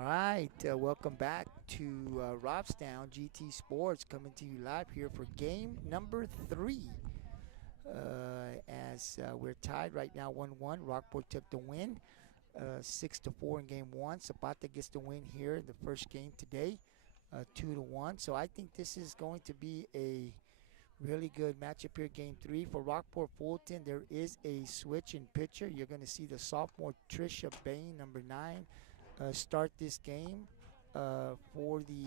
All right, welcome back to Robstown GT Sports, coming to you live here for game number 3. As we're tied right now 1-1. Rockport took the win 6-4 in game 1. Zapata gets the win here in the first game today, 2-1. So I think this is going to be a really good matchup here, game 3 for Rockport-Fulton. There is a switch in pitcher. You're going to see the sophomore Trisha Bain, number 9, start this game for the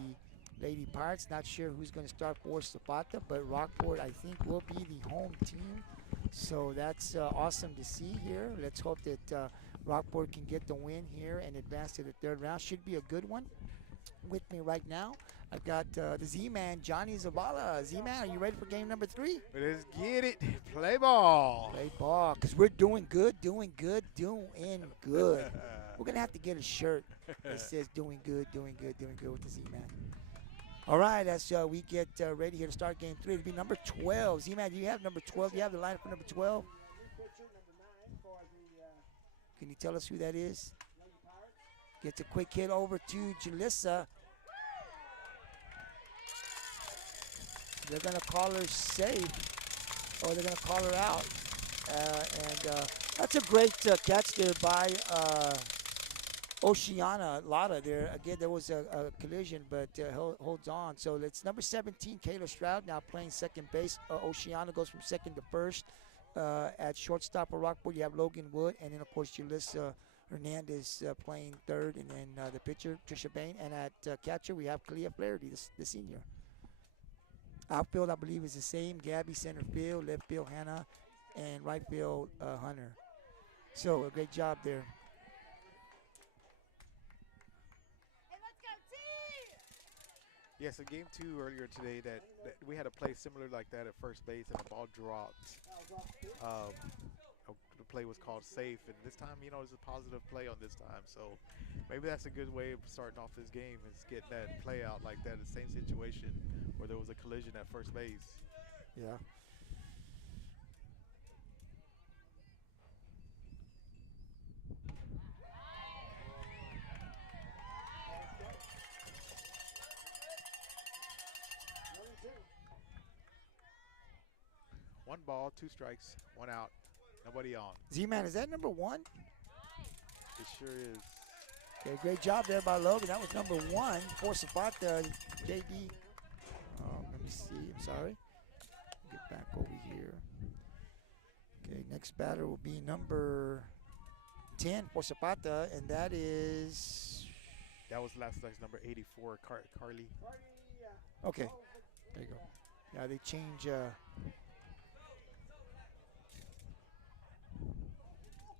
Lady Pirates. Not sure who's going to start for Zapata, but Rockport, I think, will be the home team. So that's awesome to see here. Let's hope that Rockport can get the win here and advance to the third round. Should be a good one. With me right now, I've got the Z-Man, Johnny Zavala. Z-Man, are you ready for game number 3? Let's get it. Play ball. Play ball, because we're doing good, doing good, doing good. We're going to have to get a shirt that says doing good, doing good, doing good with the Z-Man. All right, as we get ready here to start game 3, it'll be number 12. Z-Man, do you have number 12? Do you have the lineup for number 12? Can you tell us who that is? Gets a quick hit over to Jalissa. They're going to call her safe, or they're going to call her out. That's a great catch there by Oceana Lotta there. Again, there was a collision, but holds on. So it's number 17, Kayla Stroud, now playing second base. Oceana goes from second to first. At shortstop for Rockport, you have Logan Wood, and then, of course, Julissa Hernandez playing third, and then the pitcher, Trisha Bain. And at catcher, we have Kalia Flaherty, the senior. Outfield, I believe, is the same. Gabby, center field, left field, Hannah, and right field, Hunter. So a great job there. Yes, in game 2 earlier today, that we had a play similar like that at first base, and the ball dropped. The play was called safe, and this time, it's a positive play on this time. So maybe that's a good way of starting off this game, is getting that play out like that, the same situation where there was a collision at first base. Yeah. One ball, 2 strikes, 1 out, nobody on. Z-Man, is that number 1? It sure is. Okay, great job there by Logan. That was number 1 for Zapata, JD. Let me see. I'm sorry. Get back over here. Okay, next batter will be number 10 for Zapata, and that is... That was last night's number 84, Carly. Okay, there you go. Yeah, they change...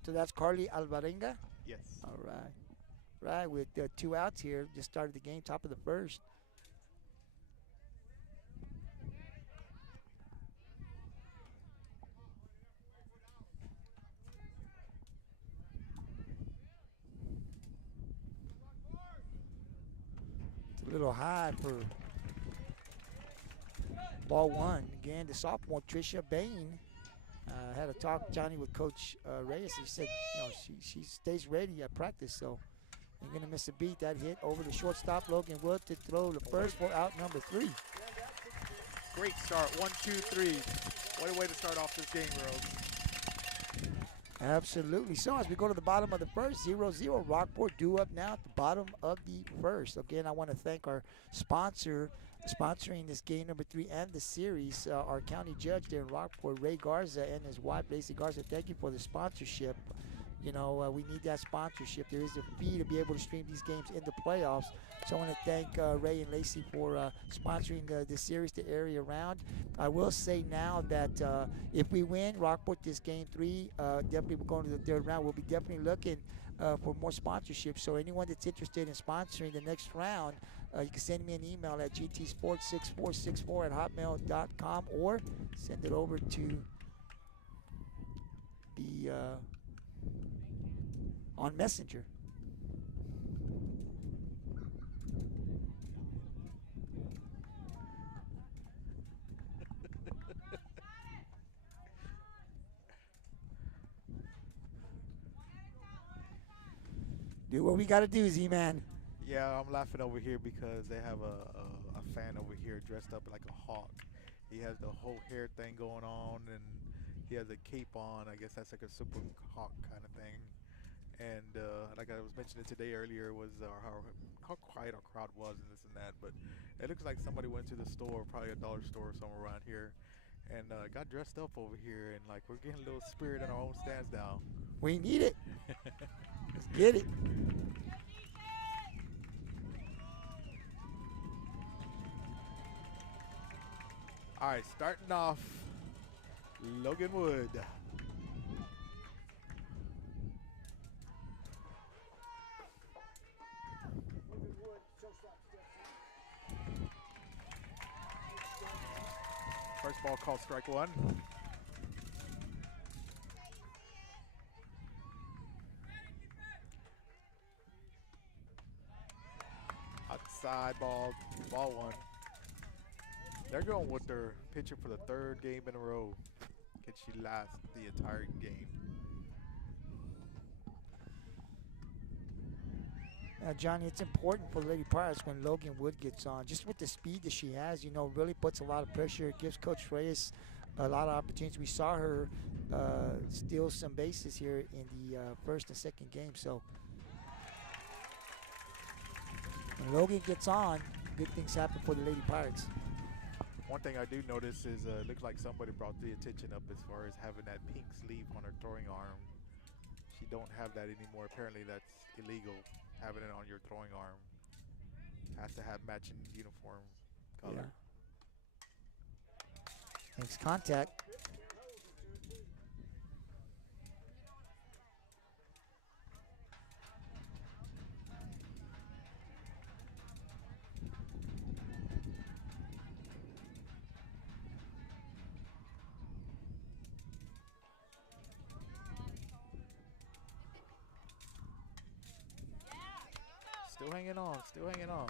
So that's Carly Alvarenga? Yes. All right. Right, with 2 outs here, just started the game, top of the first. It's a little high for ball 1. Again, the sophomore, Trisha Bain. Had a talk, Johnny, with Coach Reyes. He said, she stays ready at practice, so ain't going to miss a beat. That hit over the shortstop, Logan Wood, to throw the first for out number 3. Great start, 1, 2, 3. What a way to start off this game, Rose. Absolutely. So as we go to the bottom of the first, 0-0. Rockport due up now at the bottom of the first. Again, I want to thank our sponsor, sponsoring this game number 3 and the series, our county judge there in Rockport, Ray Garza, and his wife, Lacey Garza. Thank you for the sponsorship. We need that sponsorship. There is a fee to be able to stream these games in the playoffs. So I want to thank Ray and Lacey for sponsoring the series to area around. I will say now that if we win Rockport this game 3, definitely we're going to the third round. We'll be definitely looking for more sponsorship. So anyone that's interested in sponsoring the next round, you can send me an email at gtsports6464@hotmail.com or send it over to the on Messenger. Do what we got to do, Z-Man. Yeah, I'm laughing over here because they have a fan over here dressed up like a hawk. He has the whole hair thing going on, and he has a cape on. I guess that's like a super hawk kind of thing. And like I was mentioning today earlier, was how quiet our crowd was and this and that. But it looks like somebody went to the store, probably a dollar store somewhere around here, and got dressed up over here. And like we're getting a little spirit in our own stands now. We need it. Let's get it. All right, starting off, Logan Wood. First ball called strike one. Outside ball, ball one. They're going with their pitcher for the third game in a row. Can she last the entire game? Johnny, it's important for Lady Pirates when Logan Wood gets on. Just with the speed that she has, really puts a lot of pressure. It gives Coach Reyes a lot of opportunities. We saw her steal some bases here in the first and second game. So when Logan gets on, good things happen for the Lady Pirates. One thing I do notice is it looks like somebody brought the attention up as far as having that pink sleeve on her throwing arm. She don't have that anymore. Apparently that's illegal, having it on your throwing arm. Has to have matching uniform color. Yeah. Makes contact. Still hanging on, still hanging on.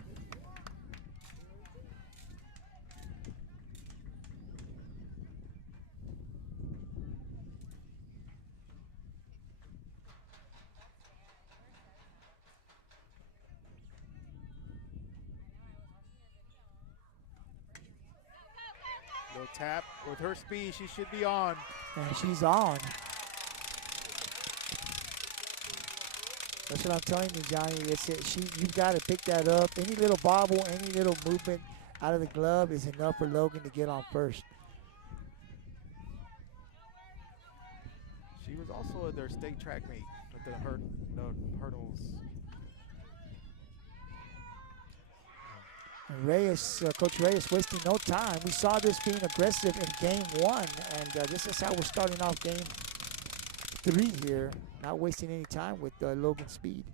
Little tap. With her speed, she should be on. And she's on. That's what I'm telling you, Johnny. You've got to pick that up. Any little bobble, any little movement out of the glove is enough for Logan to get on first. She was also their state track meet at the hurdles. And Coach Reyes wasting no time. We saw this being aggressive in game one, and this is how we're starting off game 3 here. Not wasting any time with Logan's speed.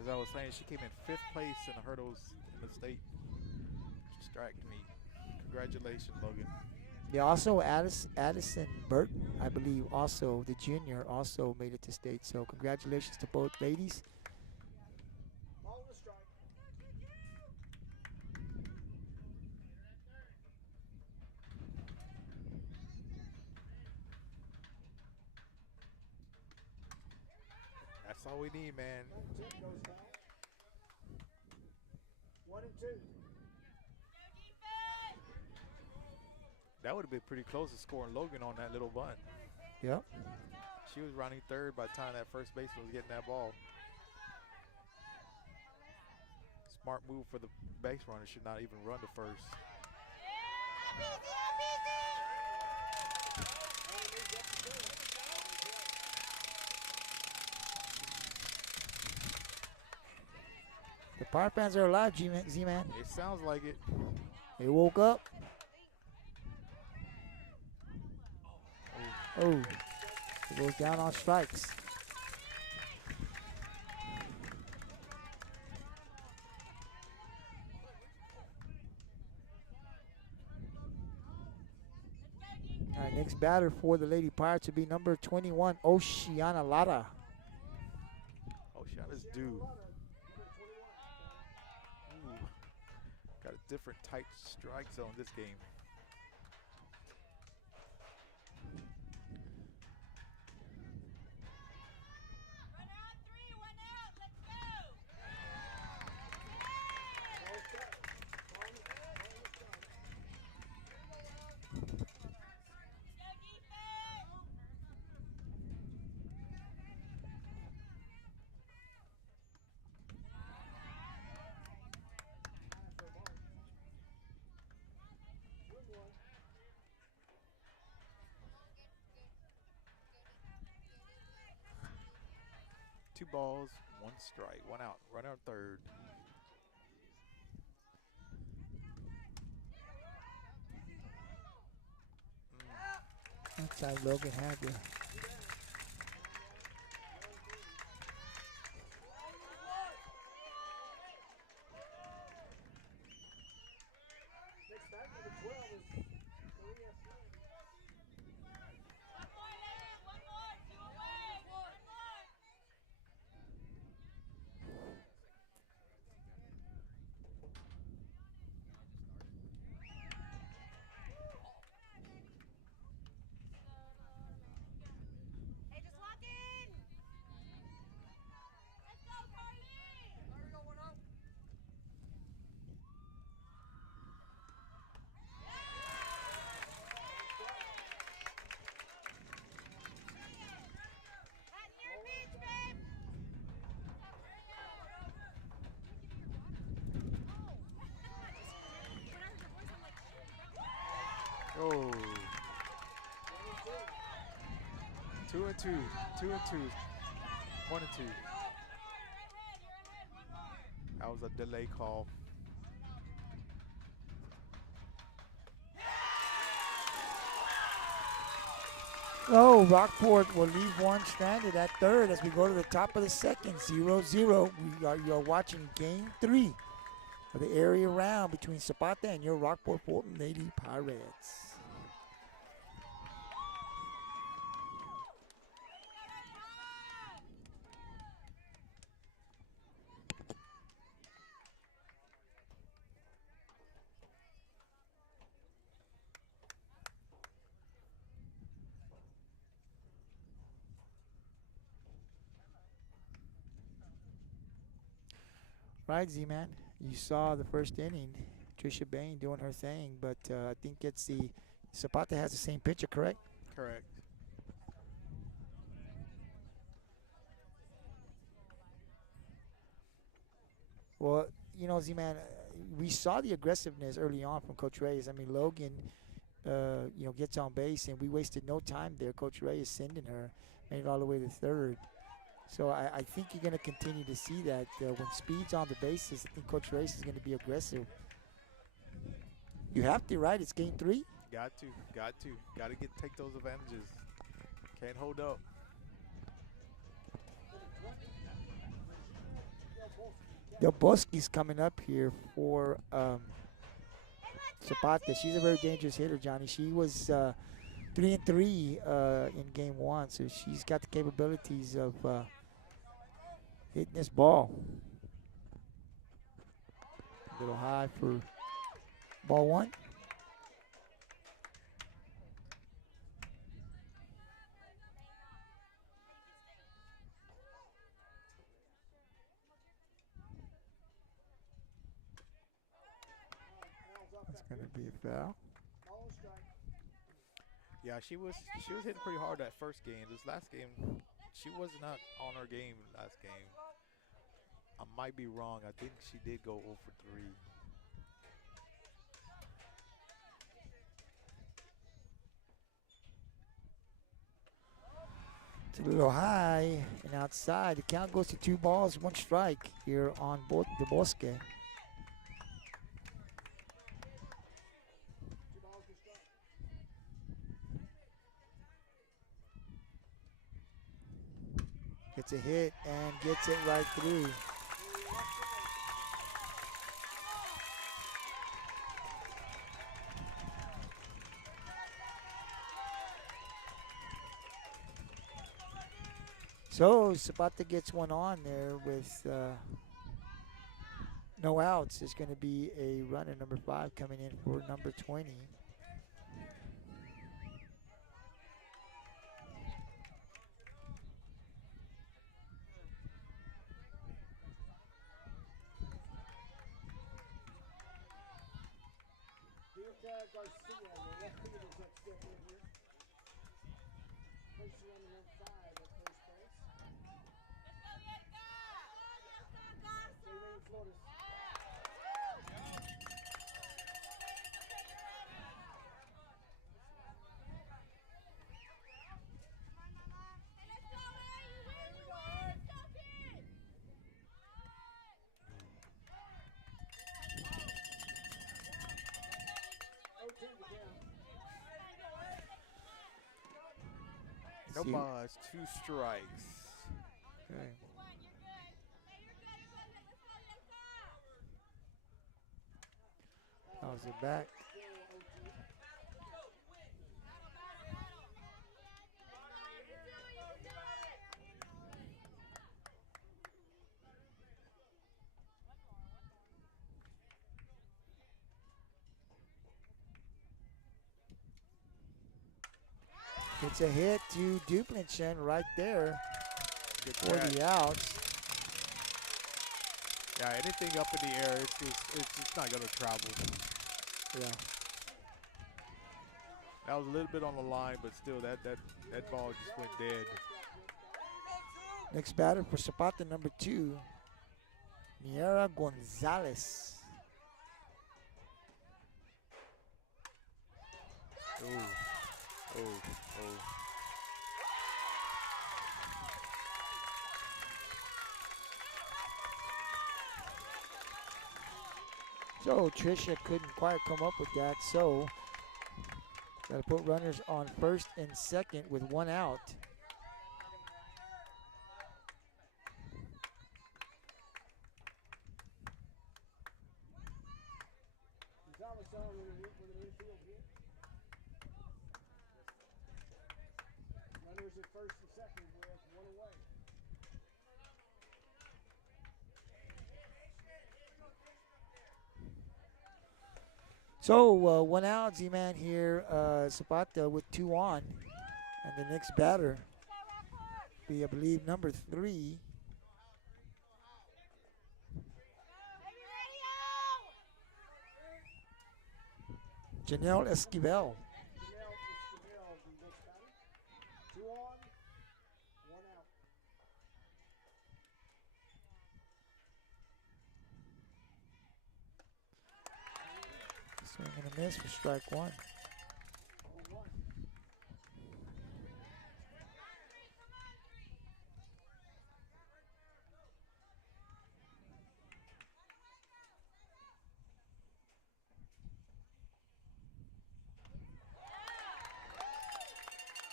As I was saying, she came in 5th place in the hurdles in the state track meet. Congratulations, Logan. Yeah, also Addison Burton, I believe, also the junior, also made it to state. So congratulations to both ladies. That's all we need, man. 1 and 2. That would have been pretty close to scoring Logan on that little bunt. Yep. She was running third by the time that first baseman was getting that ball. Smart move for the base runner. Should not even run to first. The Pirate fans are alive, Z-Man. It sounds like it. They woke up. Oh, it goes down on strikes. All right, next batter for the Lady Pirates would be number 21, Oceana Lara. Oceana's due. Ooh. Got a different tight strike zone this game. 2 balls, 1 strike, 1 out. Run out third. Inside Logan had you. Oh. 2 and 2. 2 and 2. 1 and 2. That was a delay call. Oh, Rockport will leave one stranded at third as we go to the top of the second. 0-0. You're watching game 3 of the area round between Zapata and your Rockport-Fulton Lady Pirates. Right, Z-Man. You saw the first inning. Trisha Bain doing her thing, but I think it's the Zapata has the same pitcher, correct? Correct. Well, you know, Z-Man, we saw the aggressiveness early on from Coach Reyes. I mean, Logan, gets on base, and we wasted no time there. Coach Reyes sending her, made it all the way to third. So I think you're going to continue to see that when speed's on the bases. I think Coach Reyes is going to be aggressive. You have to, right? It's game 3. Got to. Got to take those advantages. Can't hold up. Del Bosque's coming up here for Zapata. She's a very dangerous hitter, Johnny. She was 3 and 3 in game 1, so she's got the capabilities of hitting this ball. A little high for ball 1. That's going to be a foul. Yeah, she was hitting pretty hard that first game. This last game, she was not on her game last game. I might be wrong. I think she did go 0 for 3. It's a little high and outside. The count goes to 2 balls, 1 strike here on both the Bosque. Gets a hit and gets it right through. So Zapata gets one on there with no outs. There's going to be a runner, number 5, coming in for number 20. No See, ball. It's 2 strikes. okay. How's it back? It's a hit to Duplinson right there Good for catch. the outs. Yeah, anything up in the air, it's just not gonna travel. Yeah. That was a little bit on the line, but still, that ball just went dead. Next batter for Zapata, number 2, Miera Gonzalez. Oh, oh, oh. So Tricia couldn't quite come up with that. So got to put runners on first and second with 1 out. So 1 out, Z-Man here. Zapata with 2 on. And the next batter be, I believe, number 3. Janelle Esquivel. Swing and a miss for strike 1.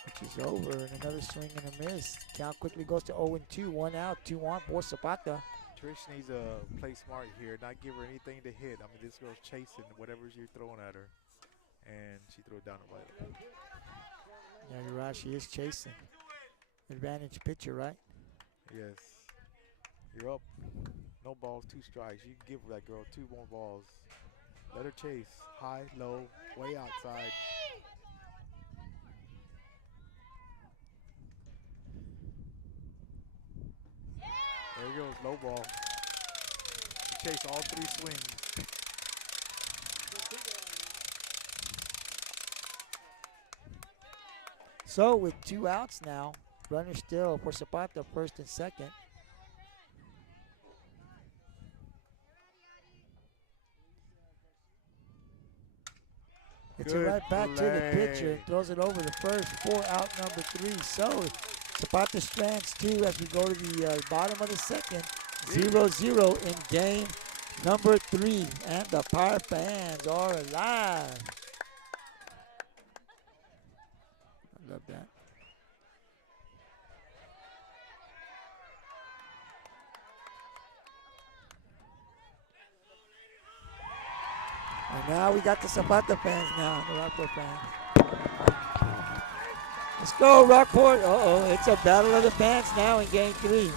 Which is over, and another swing and a miss. Count quickly goes to 0-2. 1 out, 2 on for Zapata. Trish needs to play smart here, not give her anything to hit. I mean, this girl's chasing whatever you're throwing at her, and she threw it down the right. Yeah, you're right. She is chasing. Advantage pitcher, right? Yes. You're up. No balls, 2 strikes. You can give that girl 2 more balls. Let her chase. High, low, way outside. There goes, low ball. She chased all 3 swings. So with 2 outs now, runner still for Zapata, first and second. It's a Good right back to the pitcher and play. throws it over the first, 4 out, number 3. So Zapata strands 2 as we go to the bottom of the second. 0-0 in game number 3, and the Power fans are alive. I love that. And now we got the Zapata fans now, the Rockport fans. Let's go, Rockport. Uh-oh, it's a battle of the fans now in game 3.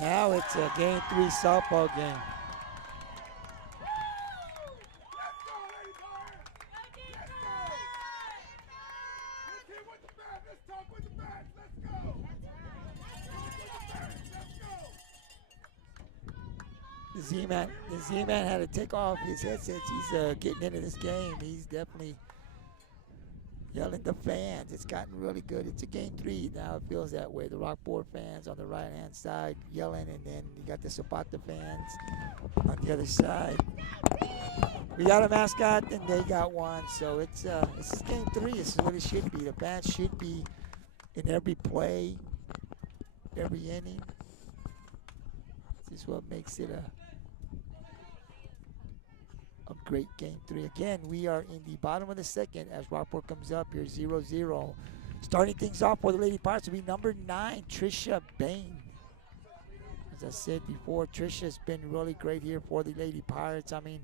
Now it's a game 3 softball game. The Z-Man had to take off his headsets. He's getting into this game. He's definitely yelling the fans. It's gotten really good. It's a game 3 now. It feels that way. The Rockport fans on the right-hand side yelling, and then you got the Zapata fans on the other side. We got a mascot, and they got one. So it's this is game 3. This is what it should be. The fans should be in every play, every inning. This is what makes it of great game 3. Again, we are in the bottom of the second as Rockport comes up here 0-0. Starting things off for the Lady Pirates will be number 9, Trisha Bain. As I said before, Trisha's been really great here for the Lady Pirates. I mean,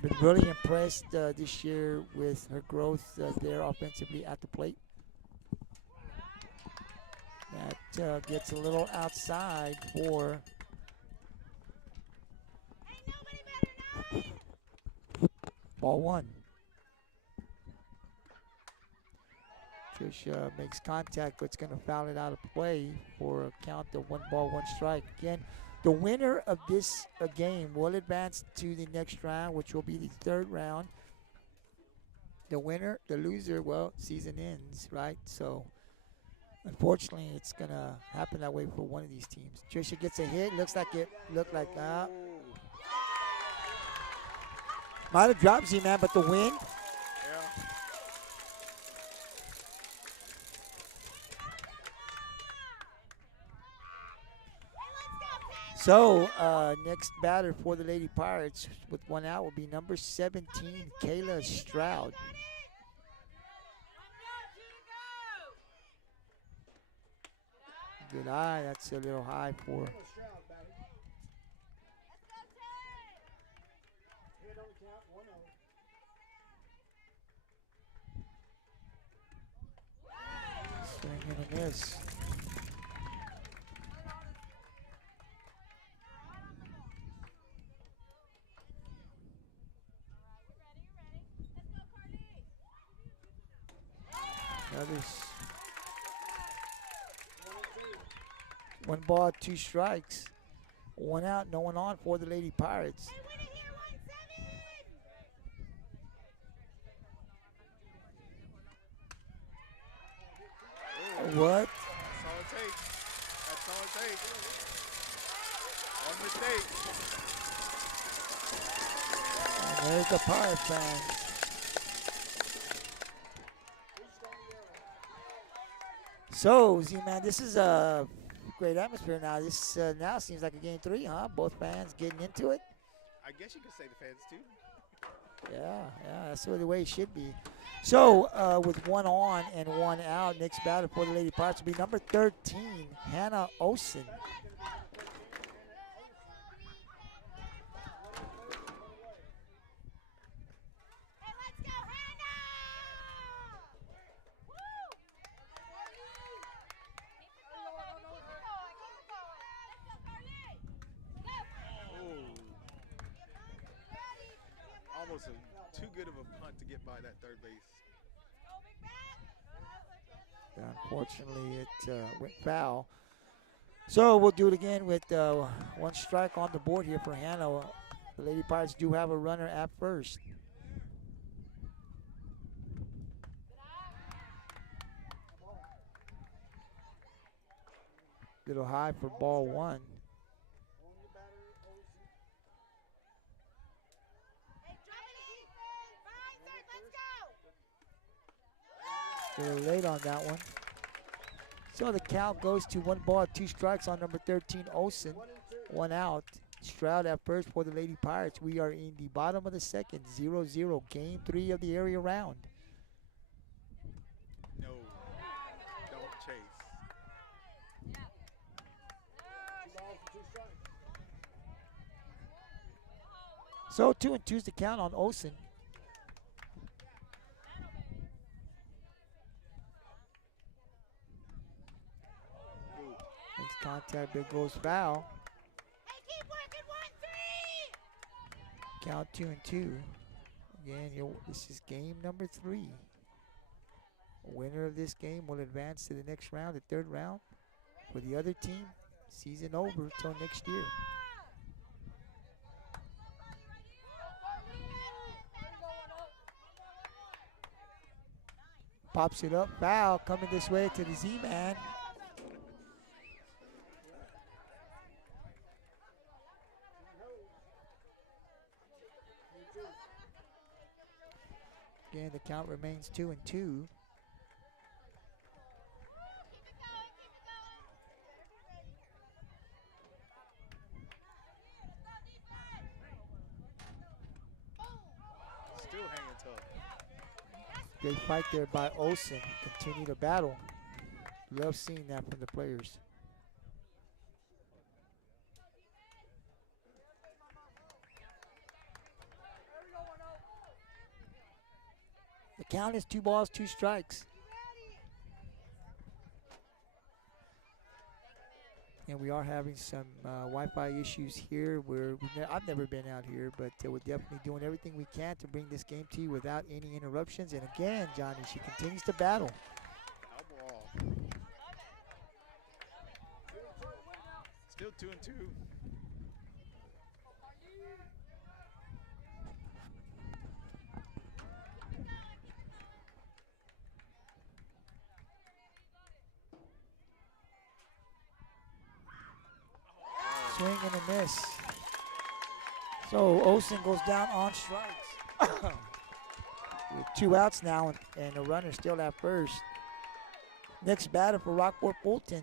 been really impressed this year with her growth there offensively at the plate. That gets a little outside for ball 1. Trish makes contact, but it's going to foul it out of play for a count of 1 ball, 1 strike. Again, the winner of this game will advance to the next round, which will be the 3rd round. The winner, the loser, well, season ends, right? So, unfortunately, it's going to happen that way for one of these teams. Trisha gets a hit. Looks like it looked like might have dropped Z-Man, but the wind. So, next batter for the Lady Pirates with 1 out will be number 17, Kayla Stroud. Good eye. That's a little high for. Swing and a miss. Others. 1 ball, 2 strikes. 1 out, no one on for the Lady Pirates. What? That's all it takes. That's all it takes. 1 mistake. And there's the Pirate fans. So, Z-Man, this is a great atmosphere now. This now seems like a game 3, huh? Both fans getting into it. I guess you could say the fans too. Yeah, that's the way it should be. So, with 1 on and 1 out, next batter for the Lady Pirates will be number 13, Hannah Olsen. Almost too good of a punt to get by that 3rd base. Unfortunately, it went foul. So we'll do it again with 1 strike on the board here for Hannah. The Lady Pirates do have a runner at first. Little high for ball 1. A little late on that one. So the count goes to 1 ball, 2 strikes on number 13, Olsen. 1 out. Stroud at first for the Lady Pirates. We are in the bottom of the second, 0-0, game 3 of the area round. No, don't chase. So 2-2 is the count on Olsen. Makes contact, but goes foul. Count 2-2. Again, this is game number 3. Winner of this game will advance to the next round, the 3rd round. For the other team, season over until next year. Pops it up, foul coming this way to the Z-Man. Again, the count remains 2-2. Great fight there by Olsen. Continue to battle. Love seeing that from the players. The count is 2 balls, 2 strikes. And we are having some Wi-Fi issues here where I've never been out here, but we're definitely doing everything we can to bring this game to you without any interruptions. And again, Johnny, she continues to battle. No ball. Still 2-2. Swing and a miss. So Olsen goes down on strikes. With 2 outs now and a runner still at first. Next batter for Rockport-Fulton.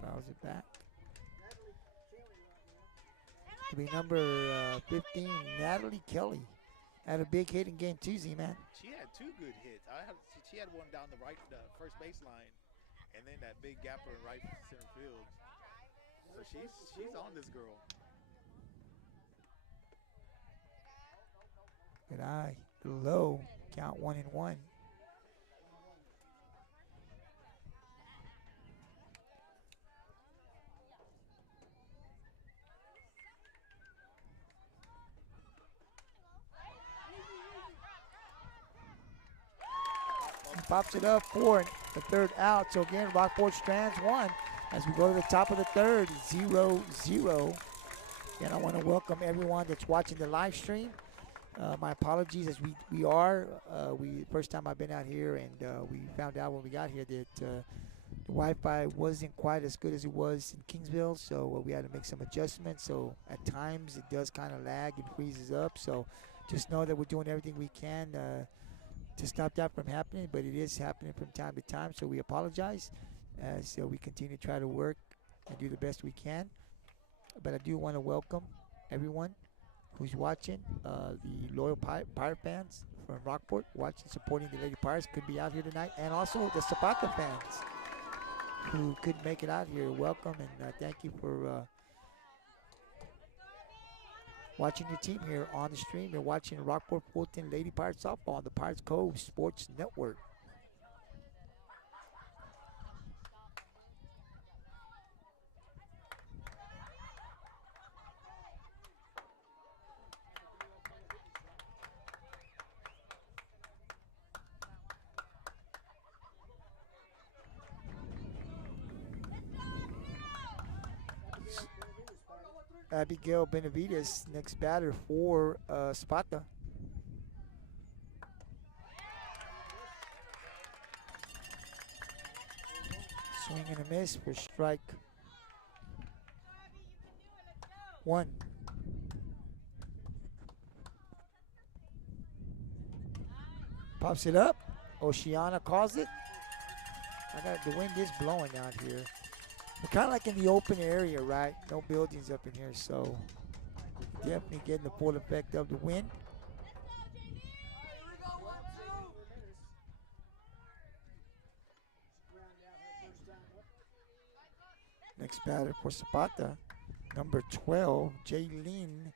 Fouls it back. To be number 15, Natalie Kelly. Had a big hit in game 2, Z-Man. She had 2 good hits. She had one down the right, first baseline, and then that big gapper in right center field. So she's on this girl. Good eye. Low. Count 1-1. Pops it up for the 3rd out. So again, Rockport strands 1 as we go to the top of the 3rd, 0-0. And I want to welcome everyone that's watching the live stream. My apologies, as we first time I've been out here, and we found out when we got here that the Wi-Fi wasn't quite as good as it was in Kingsville, so we had to make some adjustments. So at times it does kind of lag and freezes up. So just know that we're doing everything we can to stop that from happening, but it is happening from time to time, so we apologize as we continue to try to work and do the best we can. But I do want to welcome everyone who's watching, the loyal Pirate fans from Rockport, watching, supporting the Lady Pirates, could be out here tonight, and also the Zapata fans who couldn't make it out here. Welcome, and thank you for watching your team here on the stream. You're watching Rockport-Fulton Lady Pirates softball on the Pirates Cove Sports Network. Abigail Benavides, next batter for Zapata. Swing and a miss for strike 1. Pops it up. Oceana calls it. The wind is blowing out here. We're kind of like in the open area, right? No buildings up in here, so definitely getting the full effect of the wind. Next batter for Zapata, number 12, Jaylene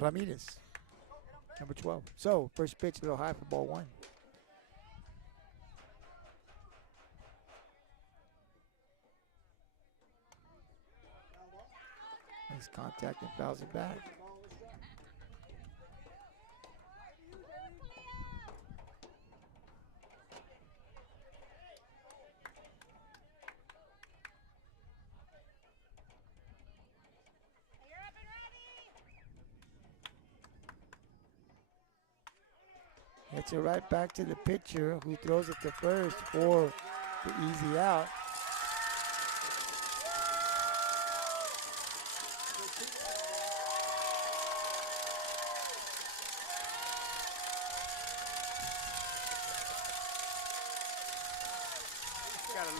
Ramirez, number 12. So, first pitch a little high for ball 1. Nice contact and fouls it back. Hits it right back to the pitcher, who throws it to first for the easy out.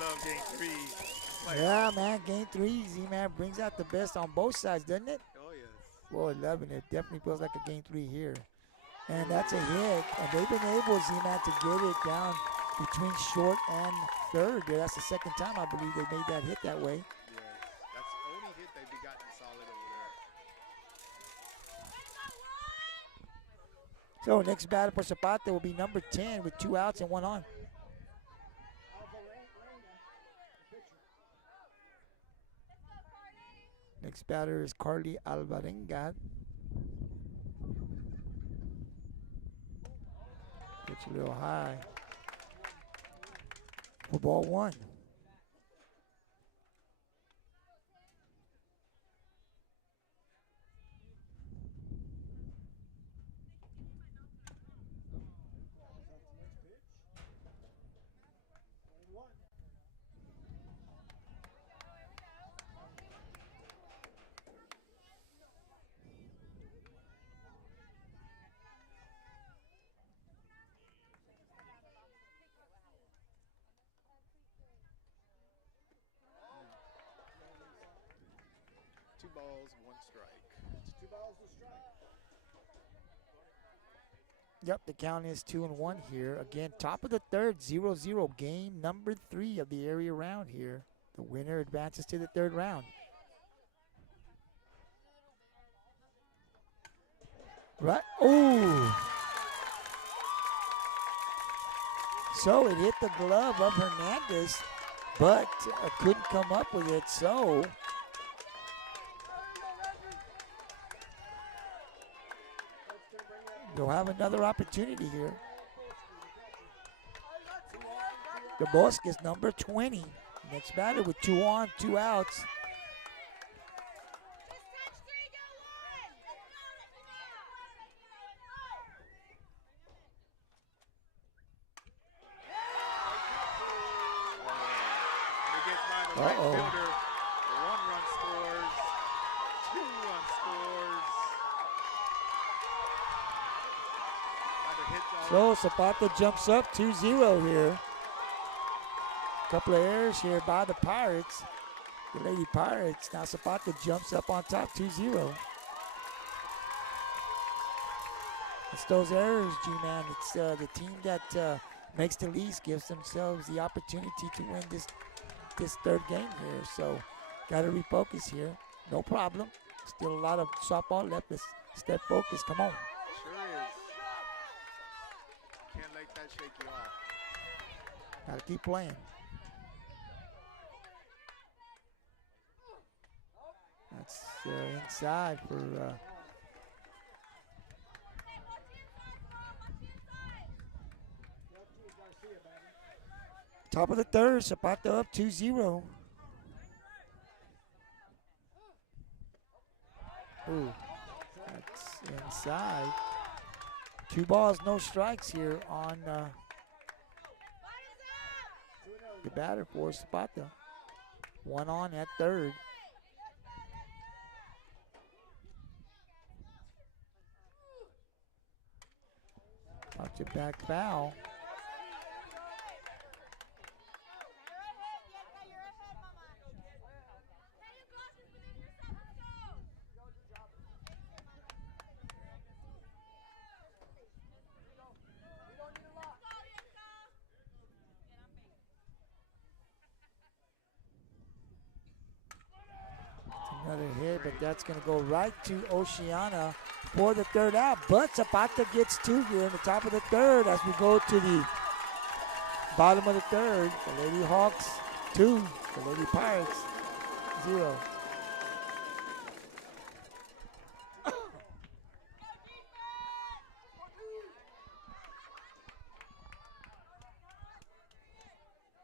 love game 3. Yeah, man, game 3, Z-Man brings out the best on both sides, doesn't it? Oh, yes. Boy, loving it. Definitely feels like a game 3 here. And that's a hit. And they've been able, Z-Man, to get it down between short and third there. That's the second time, I believe, they made that hit that way. Yes. That's the only hit they've gotten solid over there. So next batter for Zapata will be number 10 with 2 outs and 1 on. Next batter is Carly Alvarenga. Pitch a little high. For ball 1. Two balls, one strike. Yep, the count is 2-1 here. Again, top of the third, 0-0. Game number 3 of the area round here. The winner advances to the third round. Right. Oh. So it hit the glove of Hernandez, but couldn't come up with it. So they'll have another opportunity here. The Bosque is number 20. Next batter with 2 on, 2 outs. Right fielder, 1 run scores, 2 run scores. So Zapata jumps up 2-0 here. Couple of errors here by the Pirates. The Lady Pirates. Now Zapata jumps up on top 2-0. It's those errors, G-Man. It's the team that makes the least gives themselves the opportunity to win this third game here. So got to refocus here. No problem. Still a lot of softball left. Let's stay focused. Come on. Sure is. Can't let that shake you off. Got to keep playing. That's inside for top of the third. Zapata up 2-0. Ooh, that's inside. 2 balls, no strikes here on the batter for Zapata. 1 on at third. Popped it back foul. Another hit, but that's going to go right to Oceana for the third out. But Zapata gets 2 here in the top of the third as we go to the bottom of the third. The Lady Hawks 2, the Lady Pirates 0.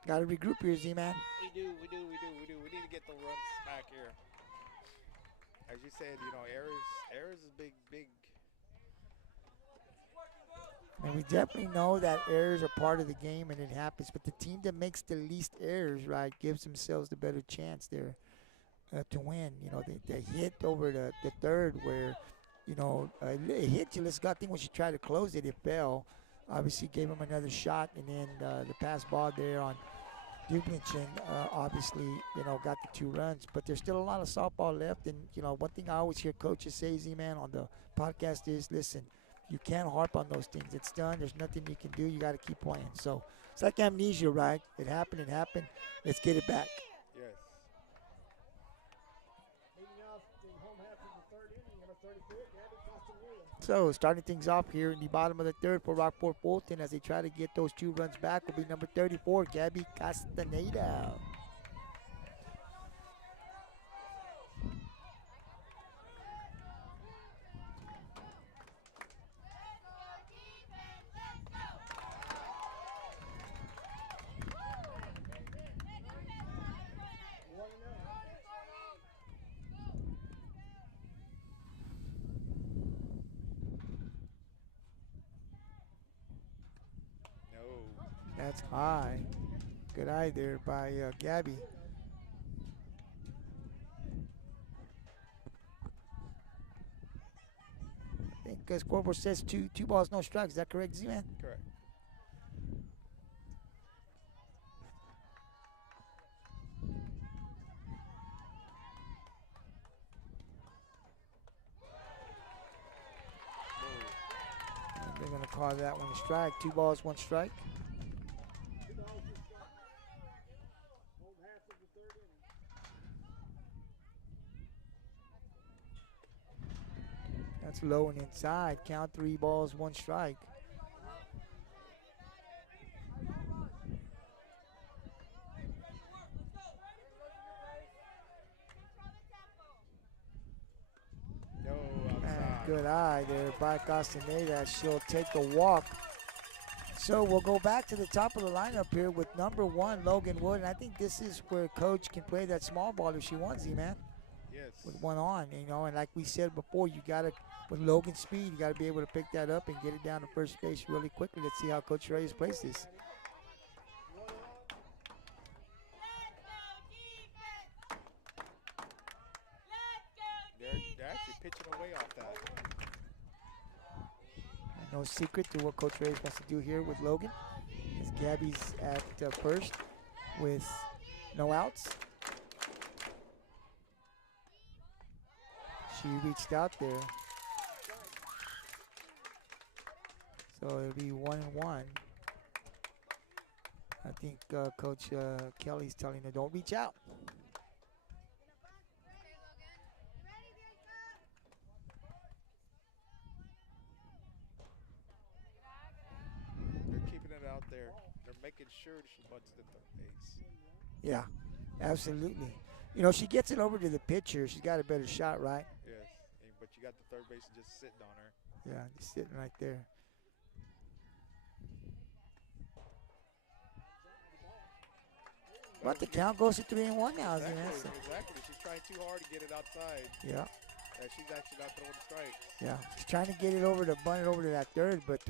Got to regroup here, Z-Man. We do. We need to get the runs back here. As you said, errors is big. And we definitely know that errors are part of the game and it happens. But the team that makes the least errors, right, gives themselves the better chance there to win. They hit over the third where, it hit Jalisco. I think when she tried to close it, it fell. Obviously gave him another shot. And then the pass ball there on Dubnichin, obviously, got the 2 runs, but there's still a lot of softball left. And, one thing I always hear coaches say, Z-Man, on the podcast is, listen, you can't harp on those things. It's done. There's nothing you can do. You got to keep playing. So it's like amnesia, right? It happened. It happened. Let's get it back. Yes. So starting things off here in the bottom of the third for Rockport-Fulton as they try to get those 2 runs back will be number 34, Gabby Castaneda. No. That's high. Good eye there by Gabby. I think scoreboard says two balls, no strikes. Is that correct, Z-Man? Correct. And they're going to call that one a strike. 2 balls, 1 strike. That's low and inside. Count 3 balls, 1 strike. No, And outside. good eye there by Castaneda. She'll take the walk. So we'll go back to the top of the lineup here with number 1, Logan Wood. And I think this is where Coach can play that small ball if she wants, Z-Man. Yes. With 1 on, and like we said before, you got to, with Logan's speed, you got to be able to pick that up and get it down to first base really quickly. Let's see how Coach Reyes plays this. They're actually pitching away off that. No secret to what Coach Reyes wants to do here with Logan. As Gabby's at first with no outs. She reached out there. So it'll be 1-1. I think Coach Kelly's telling her, don't reach out. They're keeping it out there. They're making sure she butts the base. Yeah, absolutely. She gets it over to the pitcher. She's got a better shot, right? Yes. But you got the third baseman just sitting on her. Yeah, just sitting right there. But the count goes to 3-1 now, Exactly. Vanessa. Exactly. She's trying too hard to get it outside. Yeah. She's actually not throwing strikes. Yeah, she's trying to get it over to bunt it over to that third, but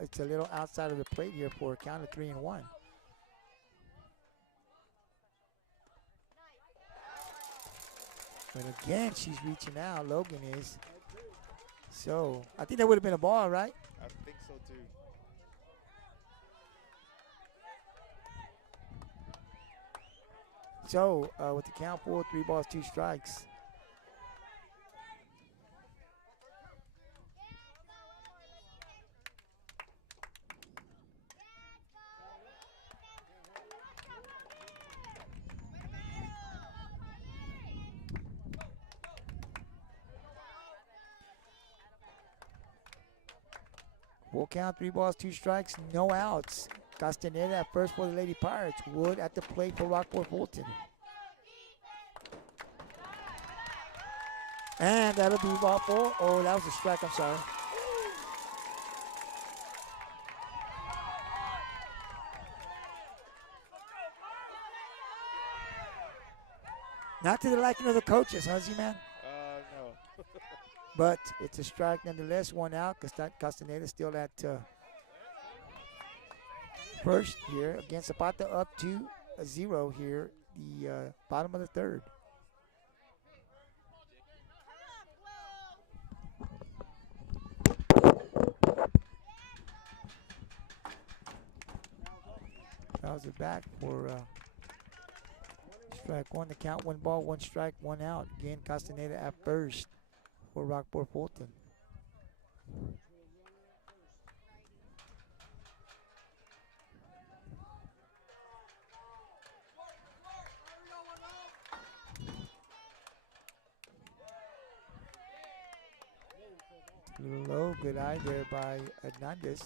it's a little outside of the plate here for a count of 3-1. But again, she's reaching out. Logan is. So I think that would have been a ball, right? I think so too. So with the count full, 3 balls, 2 strikes. Full count, 3 balls, 2 strikes, no outs. Castaneda at first for the Lady Pirates. Wood at the plate for Rockport-Fulton. And that'll be ball 4. Oh, that was a strike, I'm sorry. Not to the liking of the coaches, huh, Z-Man? No. But it's a strike nonetheless. 1 out. Castaneda still at first here against Zapata, up 2-0 here, the bottom of the third. Fouls it back for Strike one to count. 1 ball, 1 strike, 1 out. Again, Castaneda at first for Rockport-Fulton. A little low. Good eye there by Hernandez.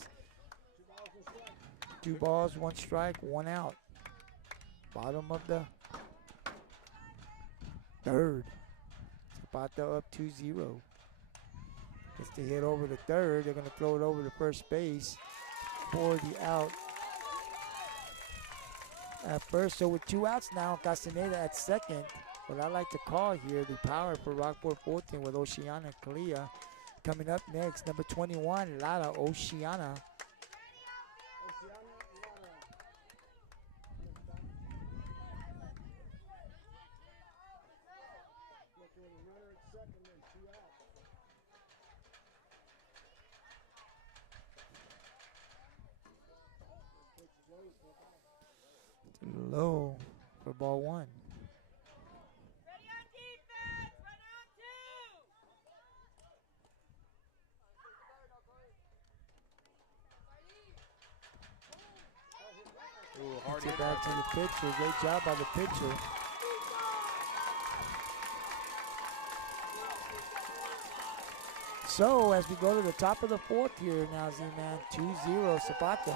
2 balls, 1 strike, 1 out. Bottom of the third. Zapata up 2-0. Gets the hit over the third. They're going to throw it over to first base for the out at first. So with 2 outs now, Castaneda at second. What I like to call here the power for Rockport-Fulton with Oceana and Kalia. Coming up next, number 21, Lara Oceana. Low for ball 1. Gets it back to the pitcher. Great job by the pitcher. So as we go to the top of the 4th here now, Z-Man, 2-0 Zapata.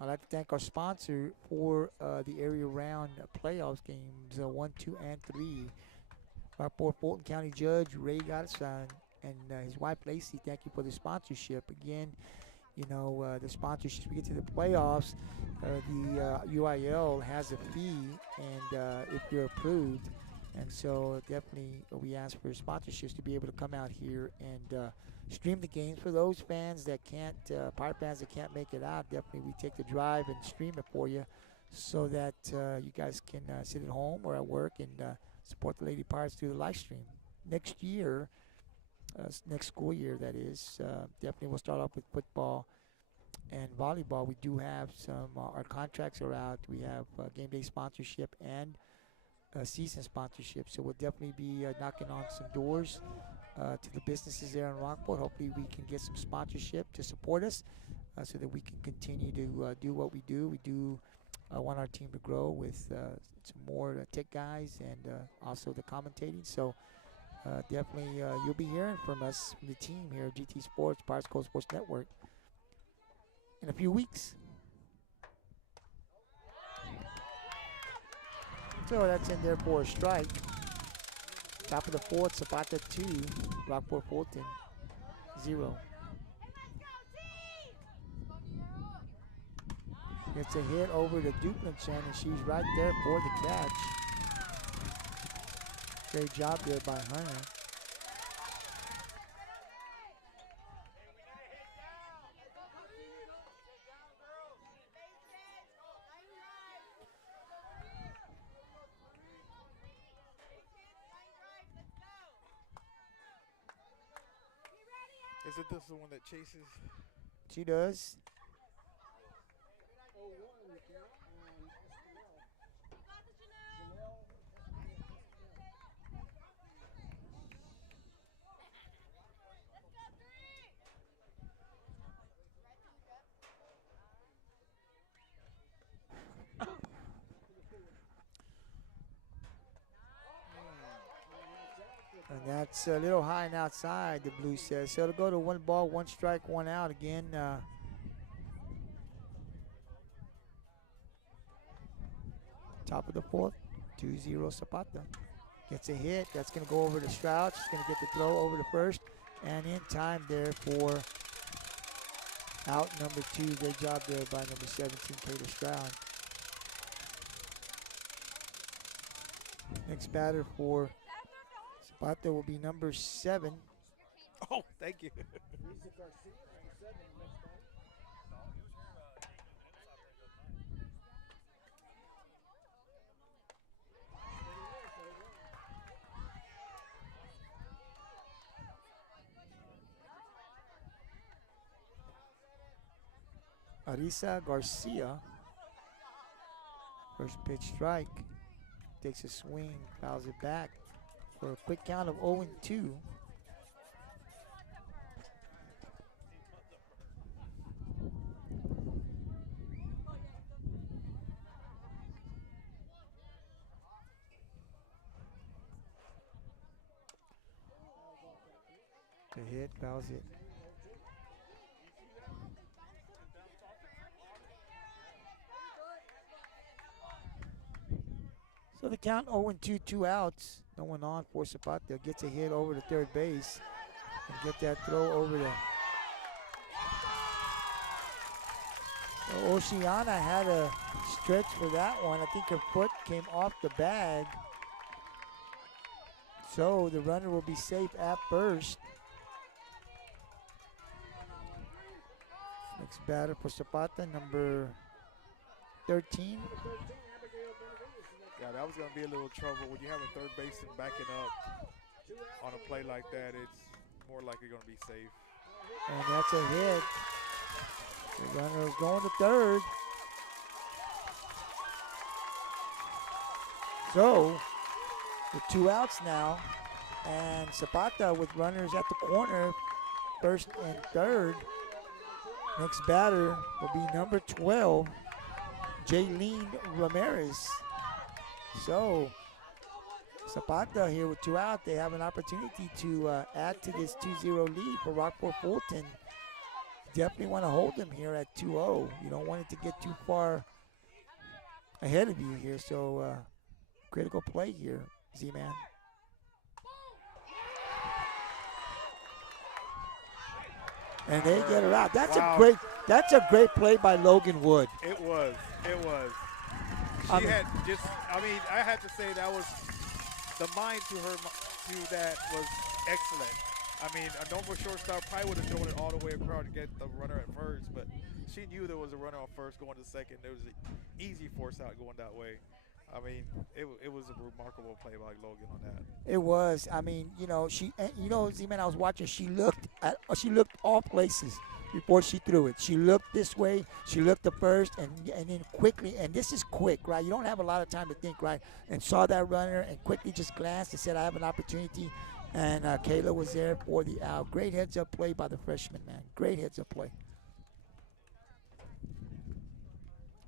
I'd like to thank our sponsor for the area round playoffs games 1, 2, and 3. Rockport-Fulton County Judge Ray Garza and his wife Lacey, thank you for the sponsorship. Again, you know, the sponsorships, we get to the playoffs, the UIL has a fee, and if you're approved, and so definitely we ask for sponsorships to be able to come out here and stream the games. For those fans that can't, Pirate fans that can't make it out, definitely we take the drive and stream it for you so that you guys can sit at home or at work and support the Lady Pirates through the live stream. Next year, next school year that is, definitely we'll start off with football and volleyball. We do have some, our contracts are out. We have game day sponsorship and season sponsorship. So we'll definitely be knocking on some doors to the businesses there in Rockport. Hopefully we can get some sponsorship to support us so that we can continue to do what we do. We do want our team to grow with some more tech guys and also the commentating. So definitely you'll be hearing from us, from the team here at GT Sports, Pirates Coast Sports Network, in a few weeks. So that's in there for a strike. Top of the 4th, Zapata 2, Rockport-Fulton 0. Gets a hit over to Duplinchen, and she's right there for the catch. Great job there by Hunter. Isn't this the one that chases? She does. And that's a little high and outside, the Blue says. So it'll go to 1 ball, 1 strike, 1 out again. Top of the 4th, 2-0 Zapata. Gets a hit. That's going to go over to Stroud. She's going to get the throw over to first. And in time there for out number 2. Great job there by number 17, Kayla Stroud. Next batter for Zapata will be number 7. Oh, thank you. Arisa Garcia. First pitch strike. Takes a swing, fouls it back for a quick count of 0-2. The hit, fouls it. So the count 0-2, 2 outs. No one on for Zapata. Gets a hit over to third base. And get that throw over to. So Oceana had a stretch for that one. I think her foot came off the bag. So the runner will be safe at first. Next batter for Zapata, number 13. Yeah, that was going to be a little trouble. When you have a third baseman backing up on a play like that, it's more likely going to be safe. And that's a hit. The runner is going to third. So, with 2 outs now, and Zapata with runners at the corner, first and third. Next batter will be number 12, Jaylene Ramirez. So, Zapata here with 2 out. They have an opportunity to add to this 2-0 lead for Rockport-Fulton. Definitely want to hold them here at 2-0. You don't want it to get too far ahead of you here. So, critical play here, Z-Man. And they get her out. That's a great play by Logan Wood. It was. I had to say that was the mind to that was excellent. I mean, a normal shortstop probably would have thrown it all the way across to get the runner at first, but she knew there was a runner on first going to second. There was an easy force out going that way. I mean, it was a remarkable play by Logan on that. It was. I mean, Z-Man, I was watching. She looked all places before she threw it. She looked this way. She looked the first, and then quickly. And this is quick, right? You don't have a lot of time to think, right? And saw that runner and quickly just glanced and said, "I have an opportunity." And Kayla was there for the out. Great heads-up play by the freshman, man. Great heads-up play.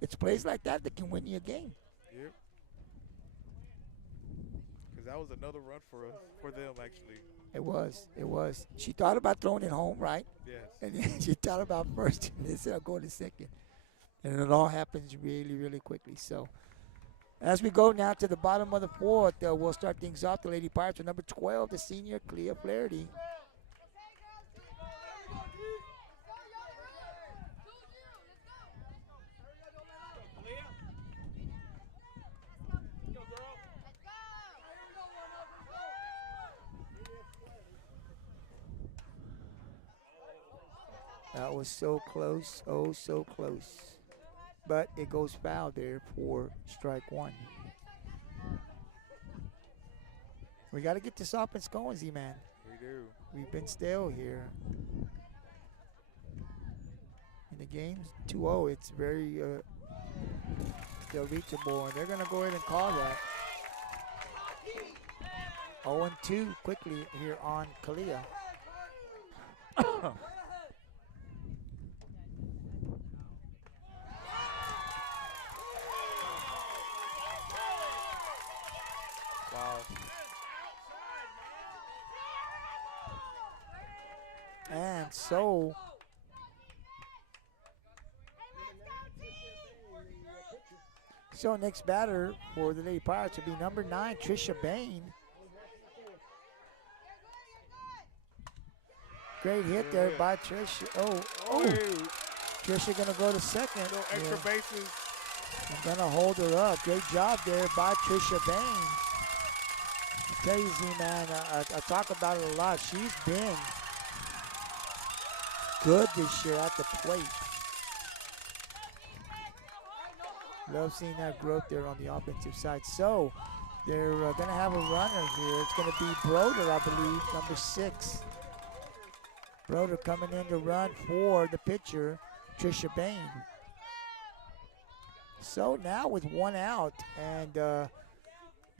It's plays like that can win you a game. Yep. Because that was another run for them, actually. It was. She thought about throwing it home, right? Yes. And then she thought about first, and instead of going to second. And it all happens really, really quickly. So, as we go now to the bottom of the fourth, we'll start things off. The Lady Pirates with number 12, the senior, Clea Flaherty. That was so close, oh so close. But it goes foul there for strike one. We got to get this offense going, Z-Man. We do. We've been stale here. In the game's 2-0, it's very still reachable, and they're going to go ahead and call that. 0-2 quickly here on Kalia. And so next batter for the Lady Pirates will be number 9, Trisha Bain. Great hit there by Trisha. Oh. Trisha gonna go to second. No extra bases. I'm gonna hold her up. Great job there by Trisha Bain. I tell you, Z-Man, I talk about it a lot. She's been good this year at the plate. Love seeing that growth there on the offensive side. So they're going to have a runner here. It's going to be Broder, I believe, number 6. Broder coming in to run for the pitcher. Trisha Bain. So now with one out and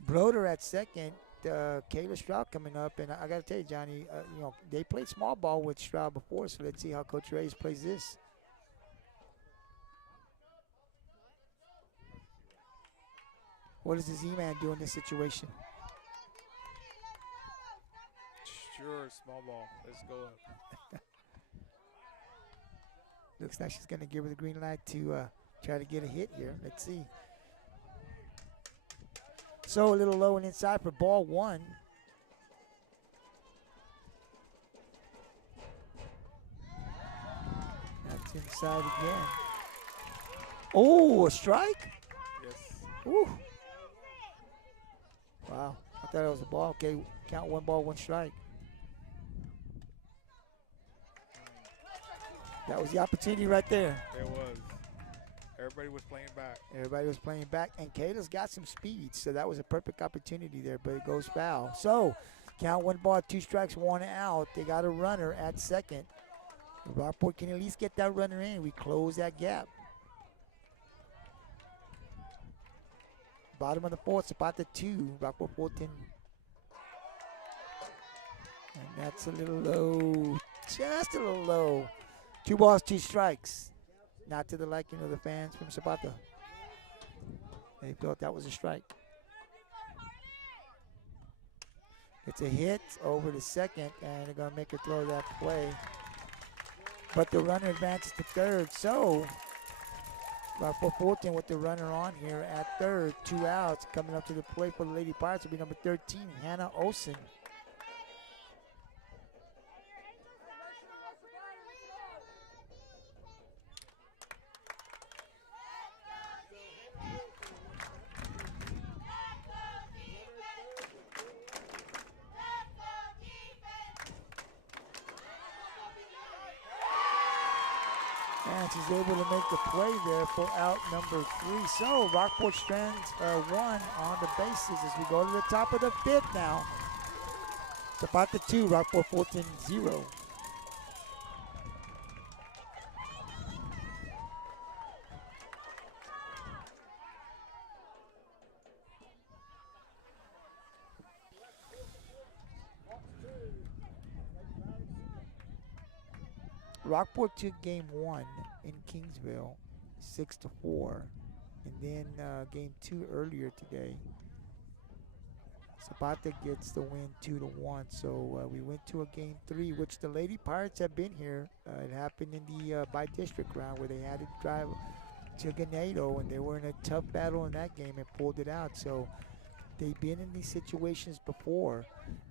Broder at second, Kayla Stroud coming up, and I got to tell you, Johnny, they played small ball with Stroud before, so let's see how Coach Reyes plays this. What does the Z-Man do in this situation? Sure, small ball. Let's go up. Looks like she's going to give her the green light to try to get a hit here. Let's see. So a little low and inside for ball one. That's inside again. Oh, a strike? Yes. Ooh. Wow. I thought it was a ball. Okay, count 1 ball, 1 strike. That was the opportunity right there. There was. Everybody was playing back. Everybody was playing back, and Kayla's got some speed, so that was a perfect opportunity there, but it goes foul. So, count 1 ball, 2 strikes, 1 out. They got a runner at second. Rockport can at least get that runner in. We close that gap. Bottom of the fourth, Zapata 2, Rockport-Fulton. And that's a little low, just a little low. 2 balls, 2 strikes. Not to the liking of the fans from Zapata. They thought that was a strike. It's a hit over to second, and they're going to make her throw that play. But the runner advances to third, so Rockport-Fulton with the runner on here at third. 2 outs. Coming up to the plate for the Lady Pirates will be number 13, Hannah Olsen. And she's able to make the play there for out number 3. So Rockport strands 1 on the bases as we go to the top of the 5th now. Zapata 2, Rockport-Fulton 0. Rockport took game 1 in Kingsville 6-4, and then game 2 earlier today. Zapata gets the win 2-1. So we went to a game 3, which the Lady Pirates have been here. It happened in the by-district round where they had to drive to Ganado, and they were in a tough battle in that game and pulled it out. So they've been in these situations before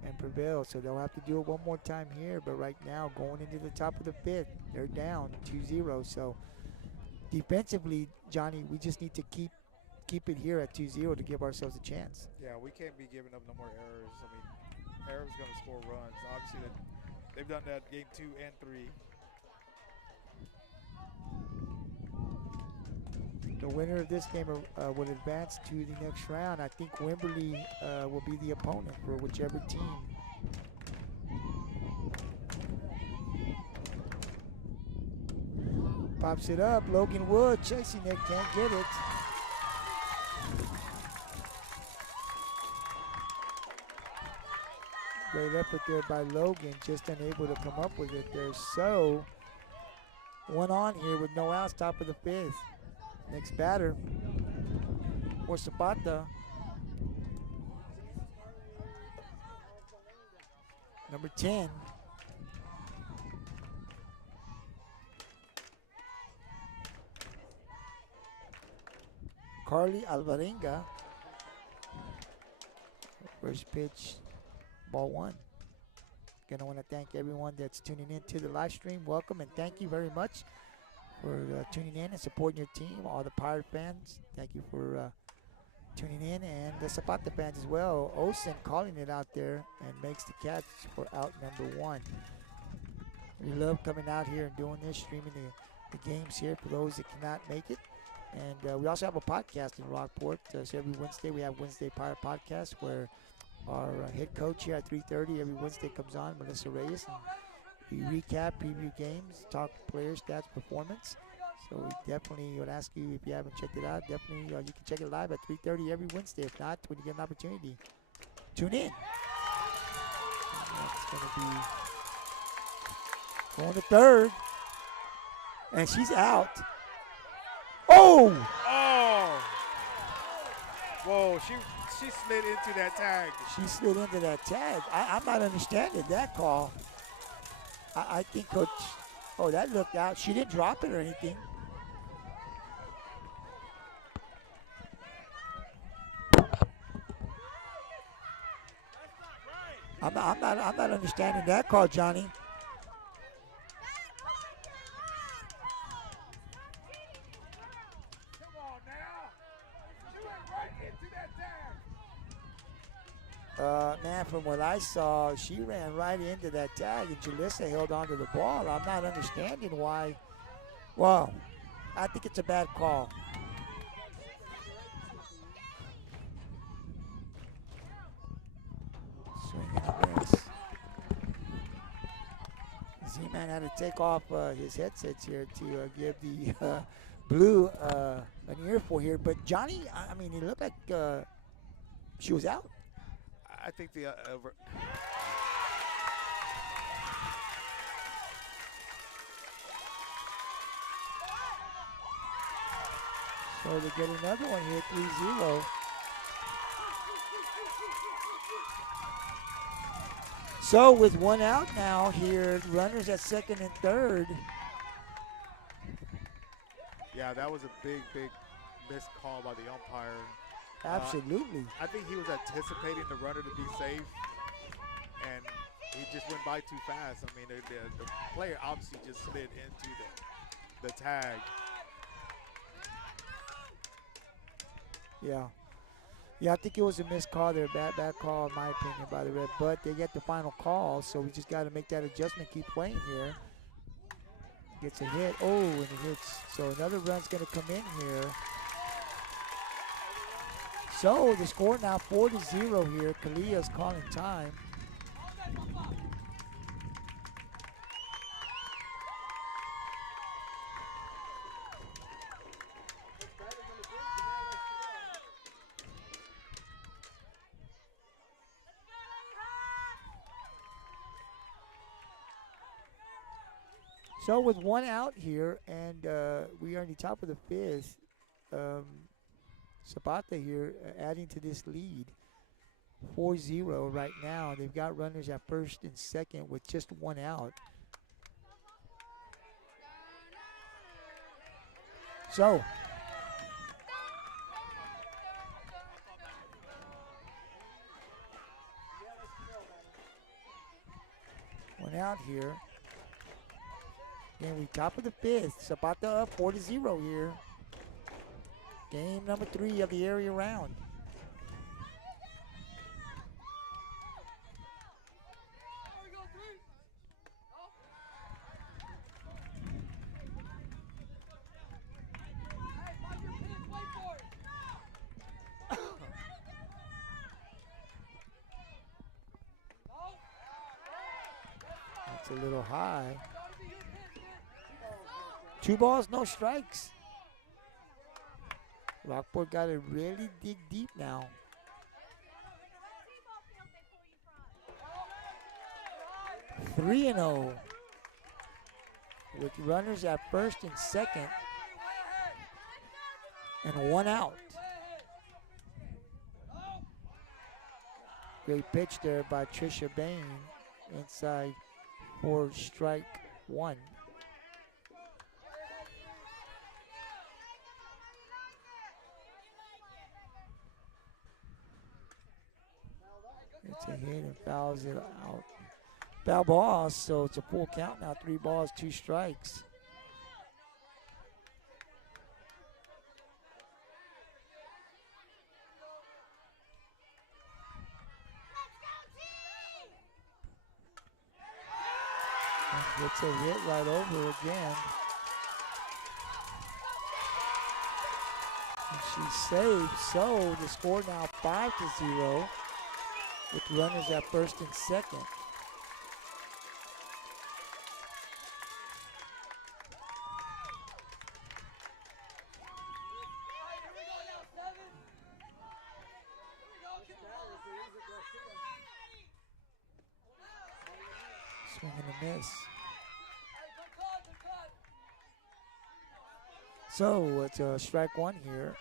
and prevailed, so they'll have to do it one more time here. But right now, going into the top of the 5th, they're down 2-0. So defensively, Johnny, we just need to keep it here at 2-0 to give ourselves a chance. Yeah, we can't be giving up no more errors. I mean, errors going to score runs. Obviously, they've done that game 2 and 3. The winner of this game will advance to the next round. I think Wimberley will be the opponent for whichever team. Pops it up. Logan Wood chasing it. Can't get it. Great effort there by Logan. Just unable to come up with it there. So, 1 on here with no outs, top of the 5th. Next batter for Zapata. Number 10. Carly Alvarenga. First pitch, ball 1. Gonna want to thank everyone that's tuning in to the live stream. Welcome and thank you very much for tuning in and supporting your team. All the Pirate fans, thank you for tuning in, and the Zapata fans as well. Olsen calling it out there and makes the catch for out number 1. We love coming out here and doing this, streaming the games here for those that cannot make it. And we also have a podcast in Rockport. So every Wednesday we have Wednesday Pirate Podcast, where our head coach here at 3:30 every Wednesday comes on, Melissa Reyes, and we recap, preview games, talk players, stats, performance. So we definitely would ask you if you haven't checked it out. Definitely, you can check it live at 3:30 every Wednesday. If not, when you get an opportunity, tune in. It's going to be going to third, and she's out. Oh! Oh! Whoa, she slid into that tag. She slid into that tag. I'm not understanding that call. I think Coach. Oh, that looked out. She didn't drop it or anything. I'm not understanding that call, Johnny. Come on now. She went right into that tag. Man, from what I saw, she ran right into that tag, and Jalissa held onto the ball. I'm not understanding why. Well, I think it's a bad call. Swing and a miss. Z-Man had to take off his headsets here to give the blue an earful here. But Johnny, I mean, it looked like she was out. I think the So they get another one here, 3-0. So with one out now here, runners at second and third. Yeah, that was a big missed call by the umpire. Absolutely. I think he was anticipating the runner to be safe, and he just went by too fast. I mean, the player obviously just slid into the tag. Yeah. Yeah, I think it was a missed call there. Bad call, in my opinion, by the Red. But they get the final call, so we just got to make that adjustment, keep playing here. Gets a hit. Oh, and it hits. So another run's going to come in here. So the score now 4-0 here. Kalia's calling time. So with one out here, and we are in the top of the fifth, Zapata here adding to this lead. 4-0 right now. They've got runners at first and second with just one out. So one out here. And we top of the fifth. Zapata up 4-0 here. Game number 3 of the area round. That's a little high. 2 balls, no strikes. Rockport got to really dig deep now. Three and 0 with runners at first and second and one out. Great pitch there by Trisha Bain inside for strike 1. It's a hit and fouls it out. Foul ball, so it's a full count now. 3 balls, 2 strikes. And gets a hit right over again. And she's saved, so the score now 5-0. With runners at first and second. Swing and a miss. So it's strike one here.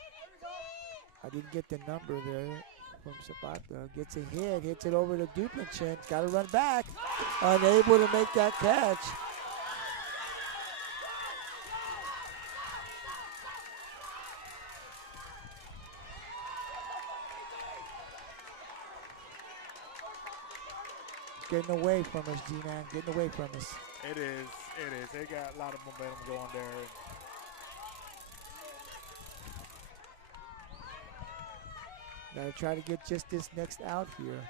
I didn't get the number there from Zapata. Gets a hit, hits it over to Duplichin. Got to run back. Unable to make that catch. Getting away from us, G-Man. Getting away from us. It is. It is. They got a lot of momentum going there. Gotta try to get just this next out here.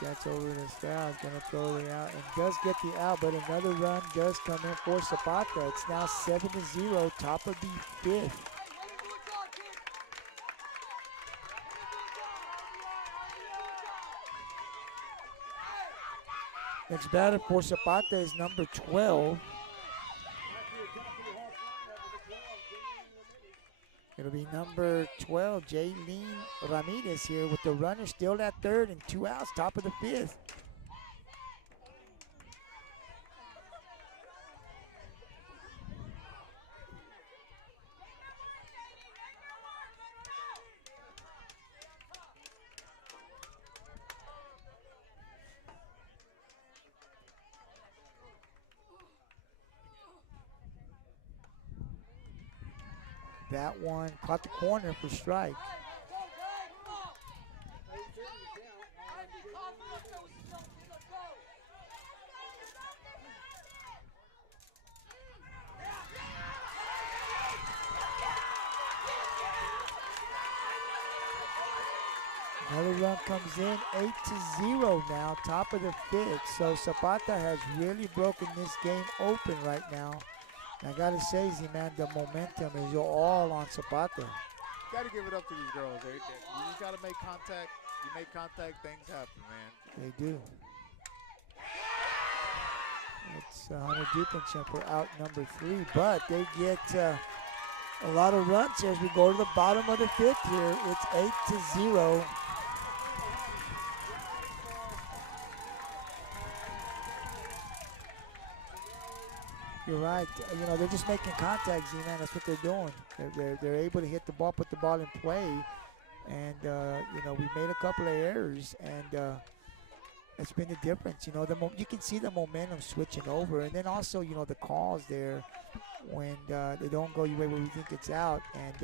That's over the foul. Gonna throw it out and does get the out, but another run does come in for Zapata. It's now 7-0, top of the fifth. Next batter for Zapata is number 12. It'll be number 12, Jaylene Ramirez here with the runner still at third and 2 outs, top of the fifth. That one caught the corner for strike. Another run comes in, 8-0 now, top of the fifth. So Zapata has really broken this game open right now. And I gotta say, Z-Man, the momentum is all on Zapata. Gotta give it up to these girls. You just gotta make contact. You make contact, things happen, man. They do. It's Hunter Duplichin for out number 3, but they get a lot of runs here as we go to the bottom of the fifth here. It's 8-0. You're right. You know, they're just making contact, Z-Man. That's what they're doing. They're able to hit the ball, put the ball in play. And, you know, we made a couple of errors, and it's been the difference. You know, you can see the momentum switching over. And then also, you know, the calls there when they don't go your way where we think it's out. And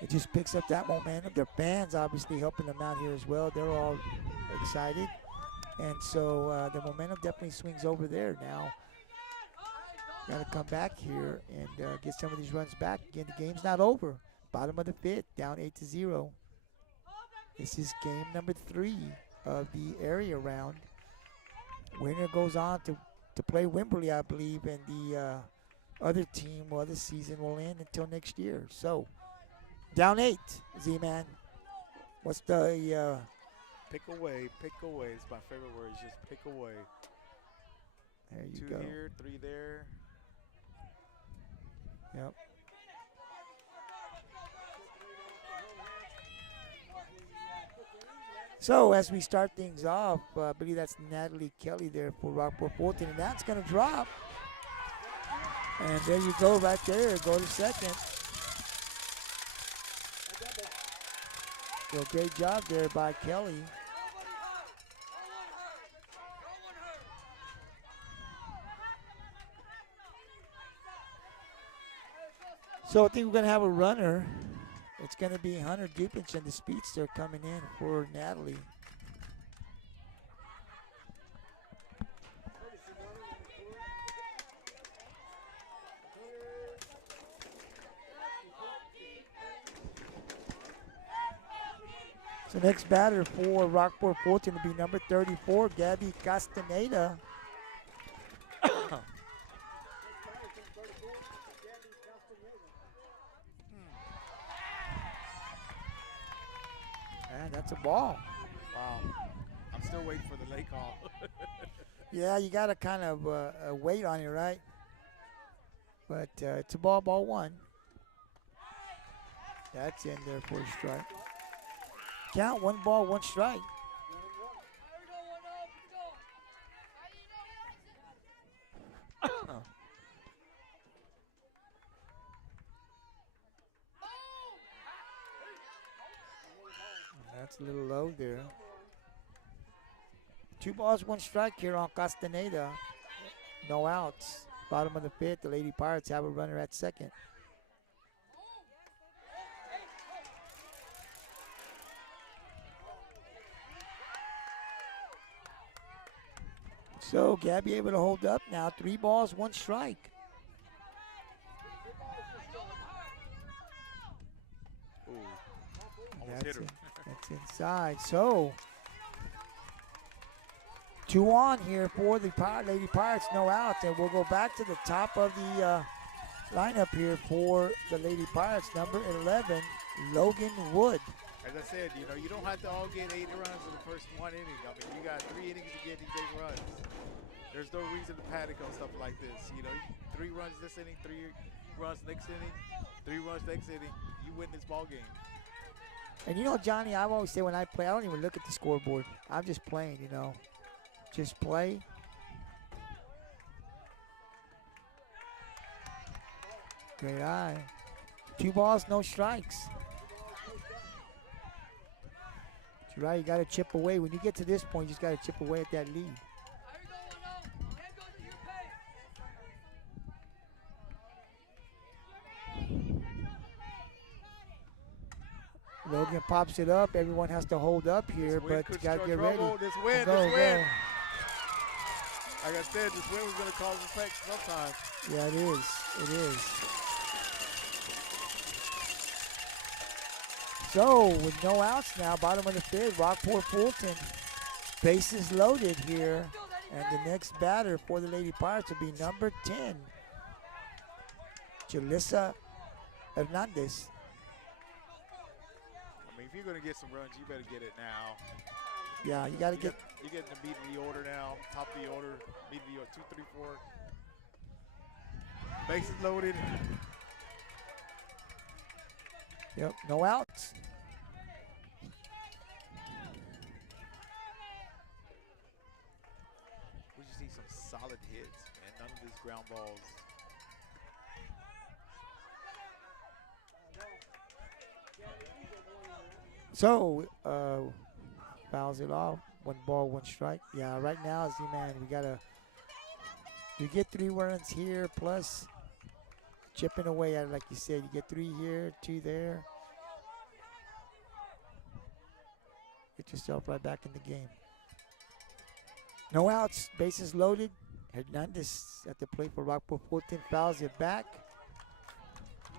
it just picks up that momentum. Their fans obviously helping them out here as well. They're all excited. And so the momentum definitely swings over there now. Got to come back here and get some of these runs back. Again, the game's not over. Bottom of the fifth, down 8-0. This is game number 3 of the area round. Winner goes on to play Wimberley, I believe, and the other team, well, this season will end until next year. So, down 8, Z-Man. What's the... Pick away, pick away. It's my favorite word. It's just pick away. There you 2 go. here, 3 there. Yep. So as we start things off, I believe that's Natalie Kelly there for Rockport-Fulton, and that's going to drop. And there you go right there. Go to second. So great job there by Kelly. So I think we're going to have a runner. It's going to be Hunter Duplichin, the speedster, coming in for Natalie. So next batter for Rockport-Fulton will be number 34, Gabby Castaneda. And that's a ball. Wow. I'm still waiting for the late call. Yeah, you got to kind of wait on it, right? But it's a ball 1. That's in there for a strike. Count, 1 ball, 1 strike. That's a little low there. 2 balls, 1 strike here on Castaneda. No outs. Bottom of the 5th, the Lady Pirates have a runner at second. So Gabby able to hold up now. 3 balls, 1 strike. Ooh, almost hit her. That's inside. So 2 on here for the Lady Pirates, no outs, and we'll go back to the top of the lineup here for the Lady Pirates. Number 11, Logan Wood. As I said, you don't have to all get 8 runs in the first 1 inning. I mean, you got 3 innings to get these 8 runs. There's no reason to panic on stuff like this. 3 runs this inning, 3 runs next inning, 3 runs next inning. You win this ball game. And Johnny, I always say when I play, I don't even look at the scoreboard. I'm just playing, Just play. Great eye. 2 balls, no strikes. You're right, you got to chip away. When you get to this point, you just got to chip away at that lead. Logan pops it up. Everyone has to hold up here, but you got to get ready. This win, go. Like I said, this win was going to cause effect sometimes. Yeah, it is. It is. So, with no outs now, bottom of the 5th, Rockport-Fulton, bases loaded here. And the next batter for the Lady Pirates will be number 10, Jalissa Hernandez. I mean, if you're going to get some runs, you better get it now. Yeah, you got to get. You're getting the meat of the order now. Top of the order. Meat of the order. 2, 3, 4. Bases loaded. Yep, no outs. We just need some solid hits, man. None of these ground balls. So, fouls it off. 1 ball, 1 strike. Yeah, right now, Z-Man, you get 3 runs here, plus chipping away at it, like you said. You get 3 here, 2 there. Get yourself right back in the game. No outs, bases loaded. Hernandez at the plate for Rockport-Fulton, fouls it back.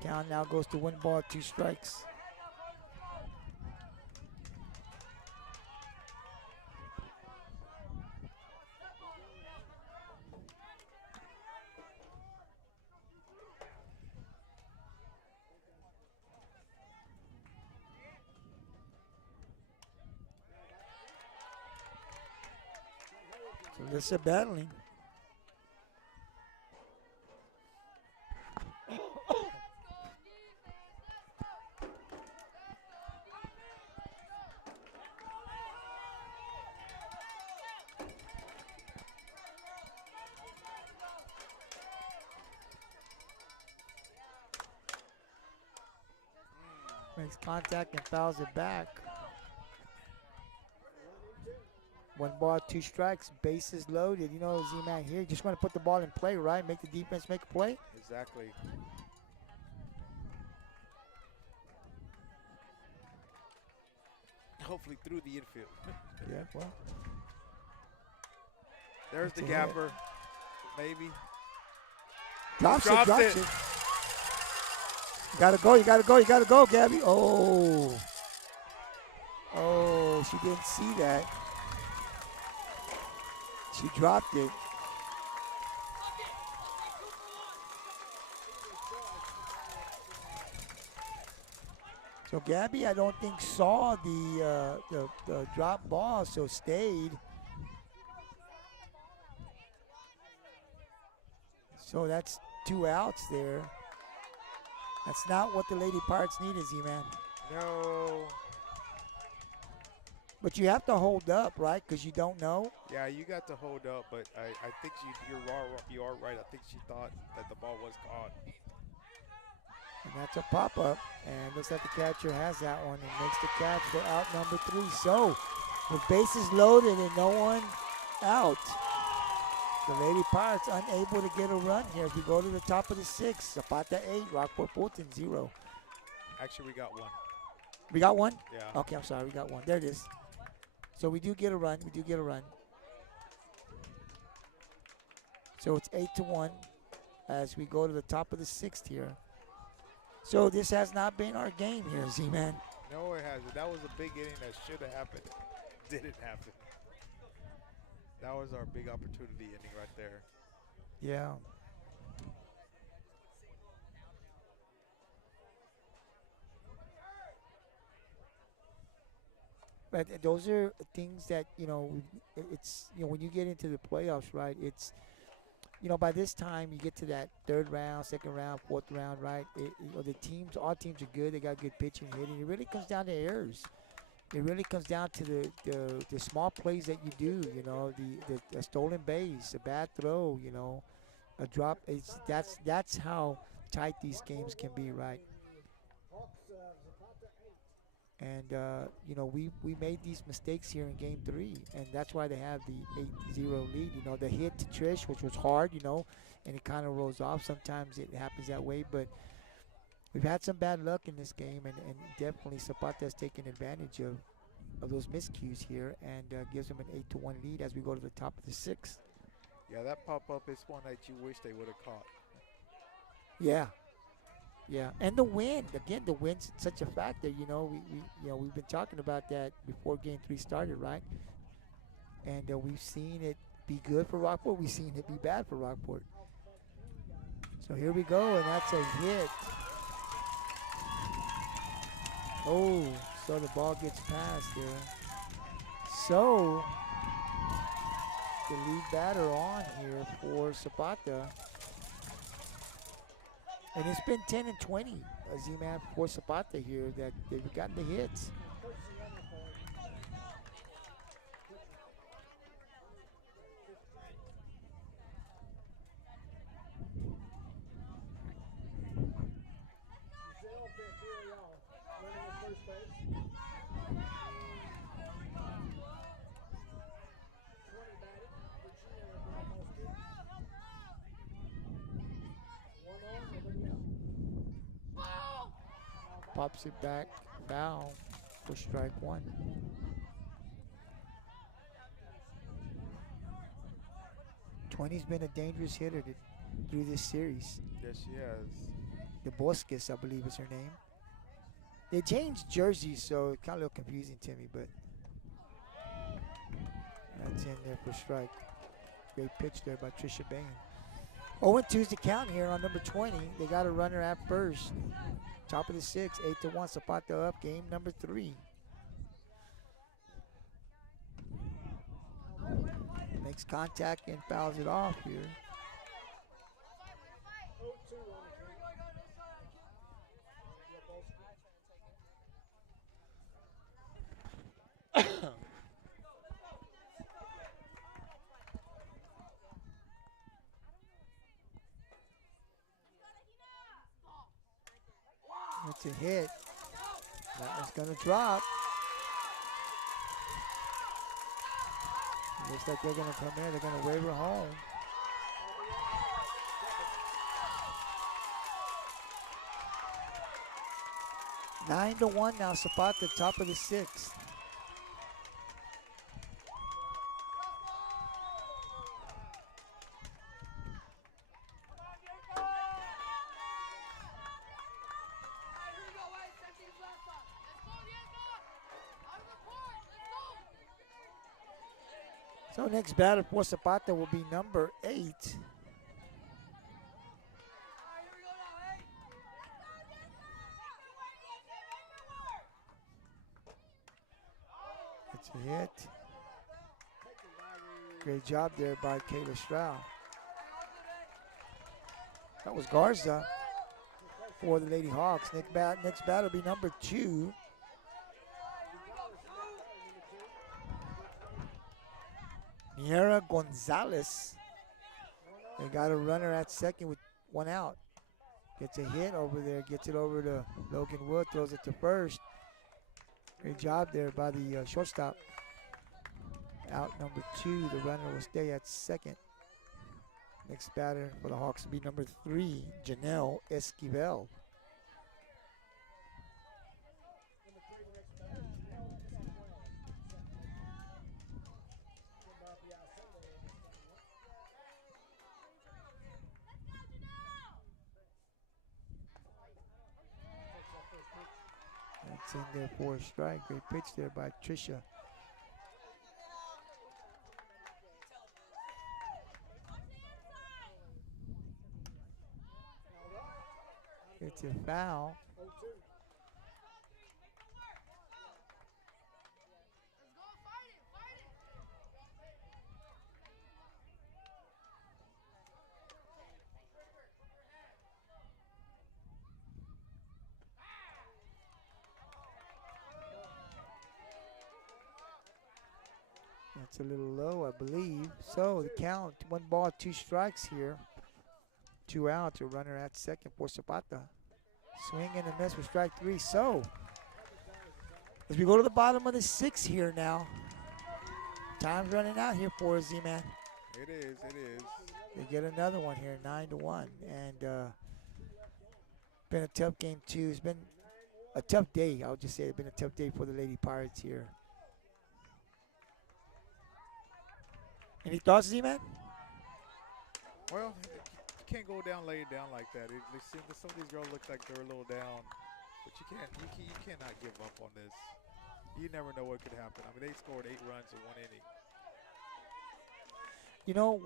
Count now goes to 1 ball, 2 strikes. Alyssa battling. Makes contact and fouls it back. 1 ball, 2 strikes, bases loaded. Z-Man here, just want to put the ball in play, right? Make the defense make a play. Exactly. Hopefully through the infield. Yeah, well. There's the gapper. Maybe. Drops it. You gotta go, Gabby. Oh, she didn't see that. She dropped it. So Gabby, I don't think saw the drop ball, so stayed. So that's 2 outs there. That's not what the Lady Pirates need, Z-Man. No. But you have to hold up, right? Because you don't know. Yeah, you got to hold up, but I think you are right. I think she thought that the ball was caught. And that's a pop-up. And looks like the catcher has that one and makes the catch for out number 3. So, with bases loaded and no one out, the Lady Pirates unable to get a run here. If we go to the top of the 6th, Zapata 8, Rockport-Fulton 0. Actually, we got one. We got one? Yeah. Okay, I'm sorry. We got one. There it is. So we do get a run. We do get a run. So it's 8-1 as we go to the top of the 6th here. So this has not been our game here, Z-Man. No, it hasn't. That was a big inning that should have happened. Didn't happen. That was our big opportunity inning right there. Yeah. But those are things that, it's, when you get into the playoffs, right, it's, by this time you get to that 3rd round, 2nd round, 4th round, right, all teams are good. They got good pitching and hitting. It really comes down to errors. It really comes down to the small plays that you do, the stolen base, a bad throw, a drop. That's how tight these games can be, right? And, we made these mistakes here in Game 3, and that's why they have the 8-0 lead. The hit to Trish, which was hard, and it kind of rolls off. Sometimes it happens that way, but we've had some bad luck in this game, and definitely Zapata's taken advantage of those miscues here and gives them an 8-1 lead as we go to the top of the 6th. Yeah, that pop-up is one that you wish they would have caught. Yeah. Yeah, and the wind again. The wind's such a factor. We've been talking about that before Game 3 started, right? And we've seen it be good for Rockport. We've seen it be bad for Rockport. So here we go, and that's a hit. Oh, so the ball gets passed here. So the lead batter on here for Zapata. And it's been 10-20, Z-Man, for Zapata here that they've gotten the hits. Pops it back, foul for strike 1. Twenty's been a dangerous hitter through this series. Yes, she has. The Bosques, I believe, is her name. They changed jerseys, so it kind of looked confusing to me, but that's in there for strike. Great pitch there by Trisha Bain. 0-2's the count here on number 20. They got a runner at first. Top of the 6th, 8-1, Zapata up, game number 3. Makes contact and fouls it off here. It's a hit. That one's going to drop. Looks like they're going to come in. They're going to wave her home. Nine to 1 now. Zapata, top of the 6th. So next batter for Zapata will be number 8. It's a hit. Great job there by Kayla Stroud. That was Garza. for the Lady Hawks. Next batter will be number 2. Niera Gonzalez. They got a runner at second with 1 out. Gets a hit over there, gets it over to Logan Wood, throws it to first. Great job there by the shortstop. Out number 2, the runner will stay at second. Next batter for the Hawks will be number 3, Janelle Esquivel. That's in there for a strike. Great pitch there by Tricia. It's a foul. That's a little low, I believe. So the count, 1 ball, 2 strikes here. 2 outs, a runner at second for Zapata. Swing and a miss for strike 3. So as we go to the bottom of the 6th here now, time's running out here for us, Z-Man. It is. They get another one here, 9-1. And been a tough game too. It's been a tough day. I'll just say it's been a tough day for the Lady Pirates here. Any thoughts, Z-Man? Well, you can't go down, lay it down like that. Some of these girls look like they're a little down, but you cannot give up on this. You never know what could happen. I mean, they scored 8 runs in 1 inning. You know,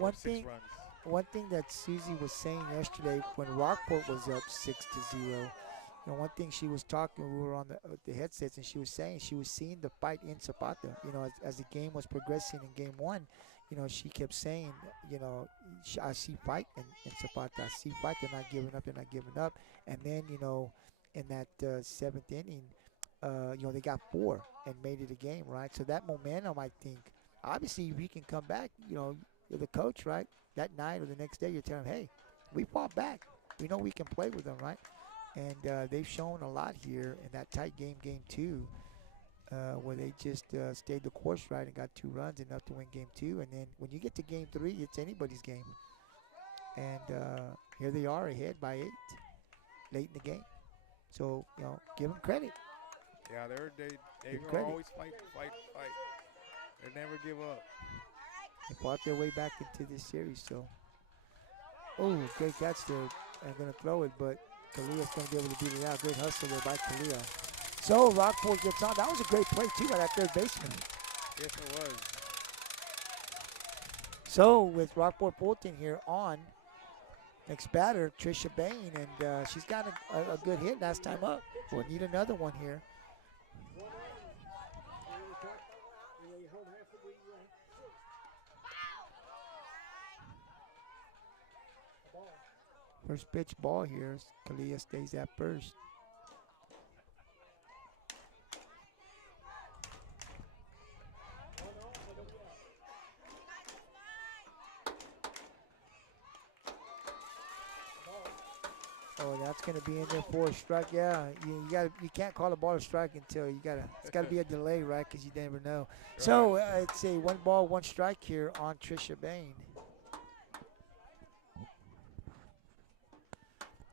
one thing that Susie was saying yesterday when Rockport was up 6-0. You know, one thing she was talking, we were on the headsets, and she was saying she was seeing the fight in Zapata. You know, as the game was progressing in game 1, you know, she kept saying, you know, I see fight in Zapata. I see fight. They're not giving up. They're not giving up. And then, you know, in that 7th inning, you know, they got 4 and made it a game, right? So that momentum, I think, obviously, if you can come back, you know, you're the coach, right? That night or the next day, you're telling them, hey, we fought back. We know we can play with them, right? And they've shown a lot here in that tight game, game 2, where they just stayed the course right and got 2 runs, enough to win game 2. And then when you get to game 3, it's anybody's game. And here they are ahead by 8 late in the game. So, you know, give them credit. Yeah, they always fight. They never give up. They fought their way back into this series. So, oh, great catch there. I'm going to throw it, but Kalia's going to be able to beat it out. Great hustle there by Kalia. So Rockport gets on. That was a great play, too, by that third baseman. Yes, it was. So with Rockport-Fulton here on, next batter, Trisha Bain, and she's got a good hit last time up. We'll need another one here. First pitch ball here. Kalia stays at first. Oh, that's going to be in there for a strike. Yeah, you can't call a ball a strike until it's got to be a delay, right? Because you never know. Right. So it's a 1 ball, 1 strike here on Trisha Bain.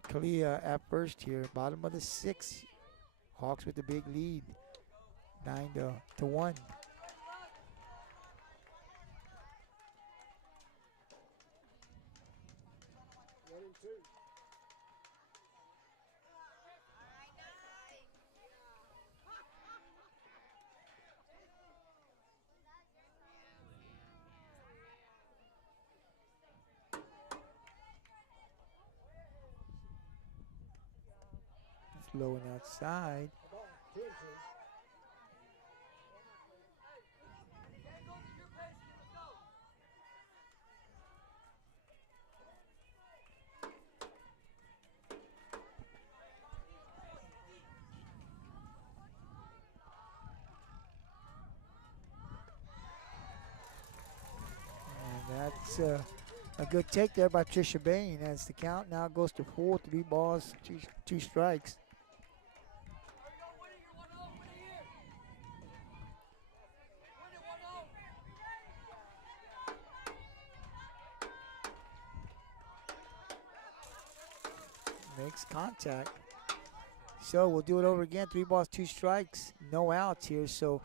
Kalia at first here, bottom of the 6th. Hawks with the big lead, 9-1. Low and outside. That's a good take there by Trisha Bain as the count now goes to 4, 3 balls, two strikes. Makes contact. So we'll do it over again. 3 balls, 2 strikes, no outs here. So,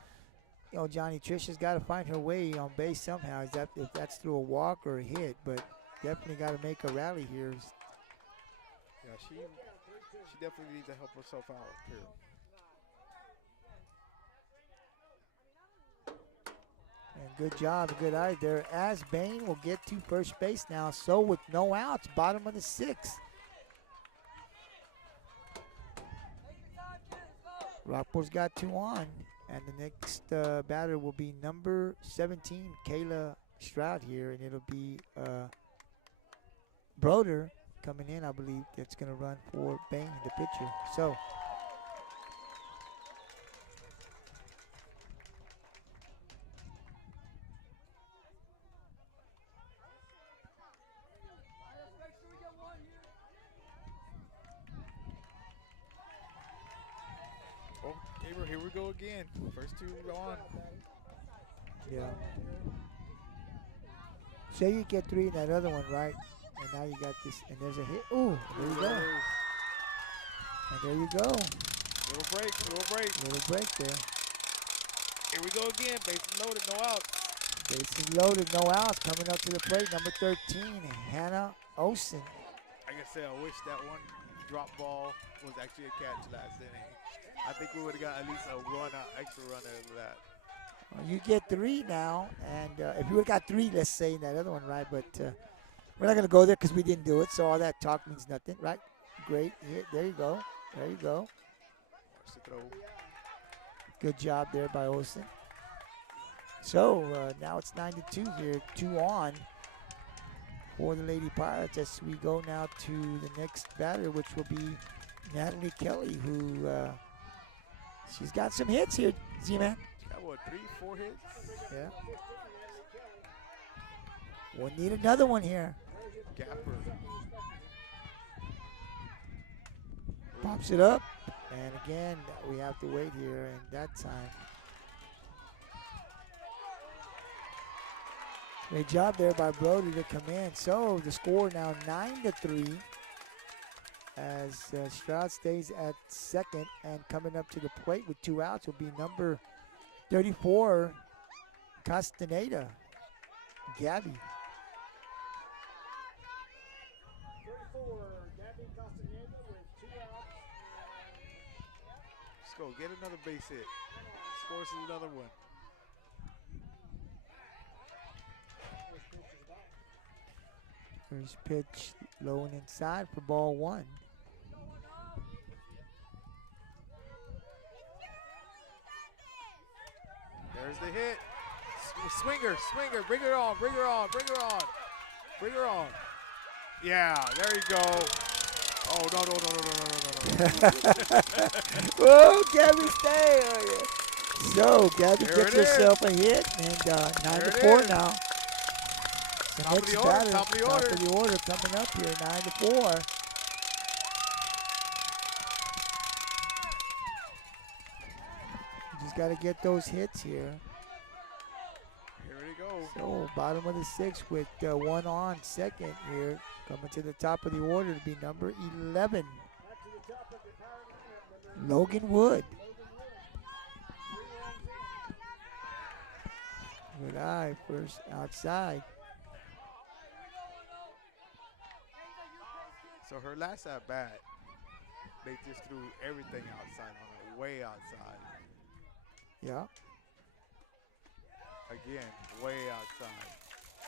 you know, Johnny, Trisha's got to find her way on base somehow. If that's through a walk or a hit, but definitely got to make a rally here. Yeah, she definitely needs to help herself out here. And good job, good eye there. As Bain will get to first base now. So with no outs, bottom of the 6th. Rockport's got 2 on, and the next batter will be number 17, Kayla Stroud here, and it'll be Broder coming in, I believe, that's going to run for Bain, the pitcher. So, Oh, Gabriel, here we go again. First 2 on. yeah. Say you get 3 in that other one, right? And now you got this, and there's a hit. Ooh, there you go. And there you go. Little break. Little break there. Here we go again. Bases loaded, no outs. Bases loaded, no outs. Coming up to the plate, number 13, Hannah Olsen. Like I said, I wish that one drop ball was actually a catch last inning. I think we would have got at least a run, extra run out of that. Well, you get 3 now, and if you would have got 3, let's say, in that other one, right? But we're not going to go there because we didn't do it, so all that talk means nothing, right? Great hit. There you go. There you go. Watch the throw. Good job there by Olsen. So now it's 9-2 here, 2 on for the Lady Pirates as we go now to the next batter, which will be Natalie Kelly, who she's got some hits here, Z-Man. She got, what, 3, 4 hits? Yeah. We'll need another one here. Gapper. Pops it up. And again, we have to wait here, and that time. Great job there by Brody to come in. So the score now 9-3 as Stroud stays at second, and coming up to the plate with 2 outs will be number 34, Castaneda, Gabby. 34, Gabby Castaneda with 2 outs. Let's go. Get another base hit. Score us another one. First pitch low and inside for ball 1. There's the hit. Swinger. Bring her on. Bring her on. Yeah, there you go. Oh, no. Whoa, Gabby, stay. Oh, yeah. So, Gabby There gets it is. herself a hit, and There it 9-4 is. now. The Top of next the order, batter, top of the order. Top of the order coming up here, 9-4. Just got to get those hits here. Here we go. So, bottom of the 6th with 1 on second here. Coming to the top of the order to be number 11, Back to the top of the power lineup, number Logan Wood. 3 runs in. Good eye, first outside. So her last at bat, they just threw everything outside on her, way outside. Yeah. Again, way outside.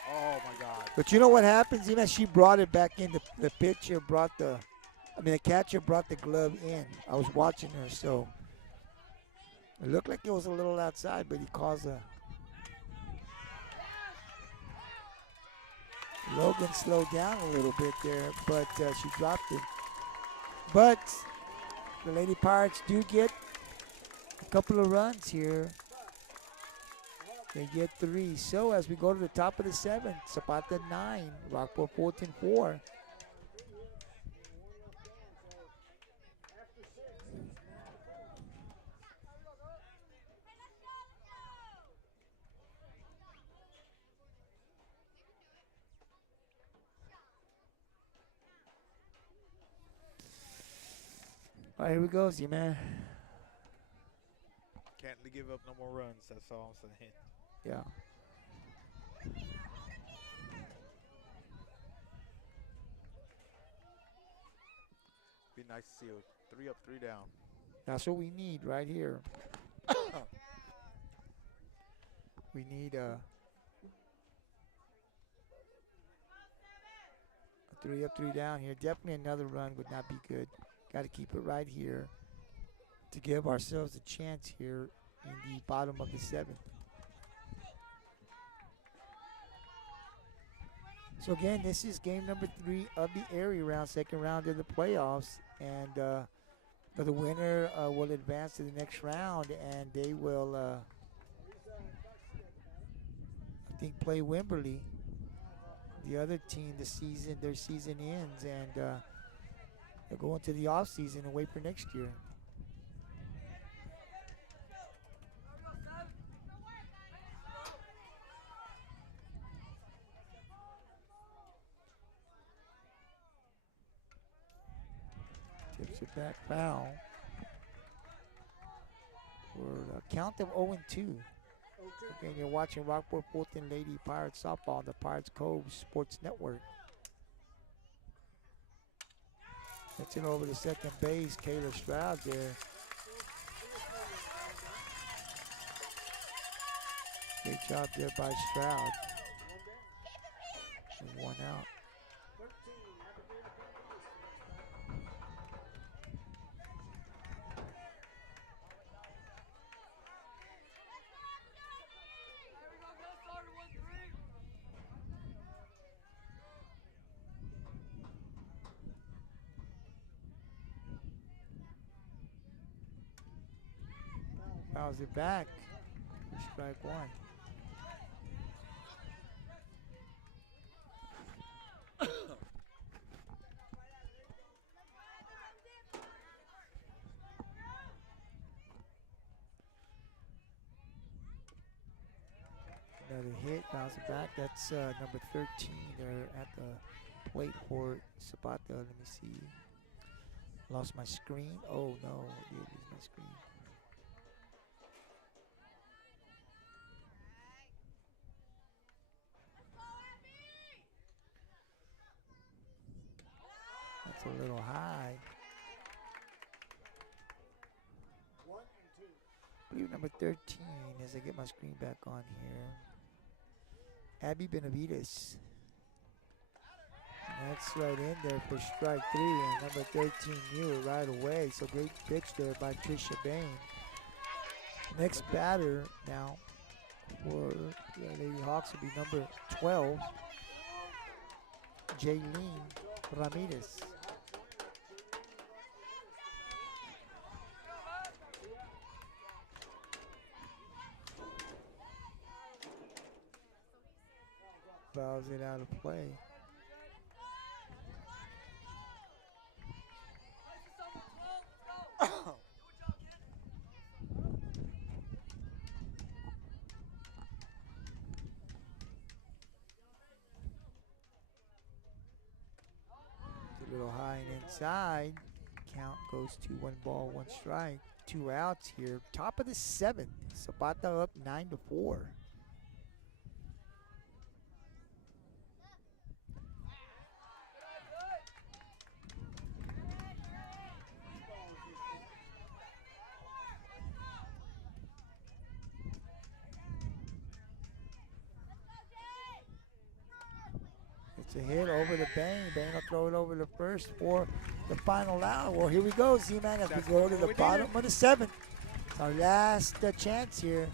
Oh my God. But you know what happens, even she brought it back in. The pitcher brought the catcher brought the glove in. I was watching her, so it looked like it was a little outside, but he calls a. Logan slowed down a little bit there, but she dropped it. But the Lady Pirates do get a couple of runs here. They get 3. So as we go to the top of the 7th, Zapata 9, Rockport-Fulton 4. After 6, it's 9-4. All right, here we go, Z-Man. Can't give up no more runs. That's all I'm saying. Yeah. Be nice to see a 3 up, 3 down. That's what we need right here. We need a 3 up, 3 down here. Definitely another run would not be good. Got to keep it right here to give ourselves a chance here in the bottom of the 7th. So again, this is game number 3 of the area round, second round of the playoffs, and the winner will advance to the next round, and they will, I think, play Wimberley. The other team, their season ends, and they'll go into the off season and wait for next year. Tips it back, foul. For a count of 0-2. Again, you're watching Rockport-Fulton Lady Pirates softball on the Pirates Cove Sports Network. It's it over to second base. Kayla Stroud there. Great job there by Stroud. And 1 out. 13, Abigail Penny. Fouls it back. Strike 1. Another hit, bounce it back. That's number 13 there at the plate for Zapata. Let me see. Lost my screen. Oh no, I did lose my screen. That's a little high. 1 and 2. I believe number 13 as I get my screen back on here. Abby Benavides. And that's right in there for strike 3, and number 13 knew it right away. So great pitch there by Trisha Bain. Next batter now for the Lady Hawks will be number 12, Jaylene Ramirez. Fouls it out of play. A little high and inside. Count goes to 1 ball, 1 strike. 2 outs here. Top of the 7th. Zapata up 9-4. It's a hit over the Bain. Bain will throw it over to first for the final out. Well, here we go, Z-Man, as we go to the bottom of the 7th. It's our last chance here.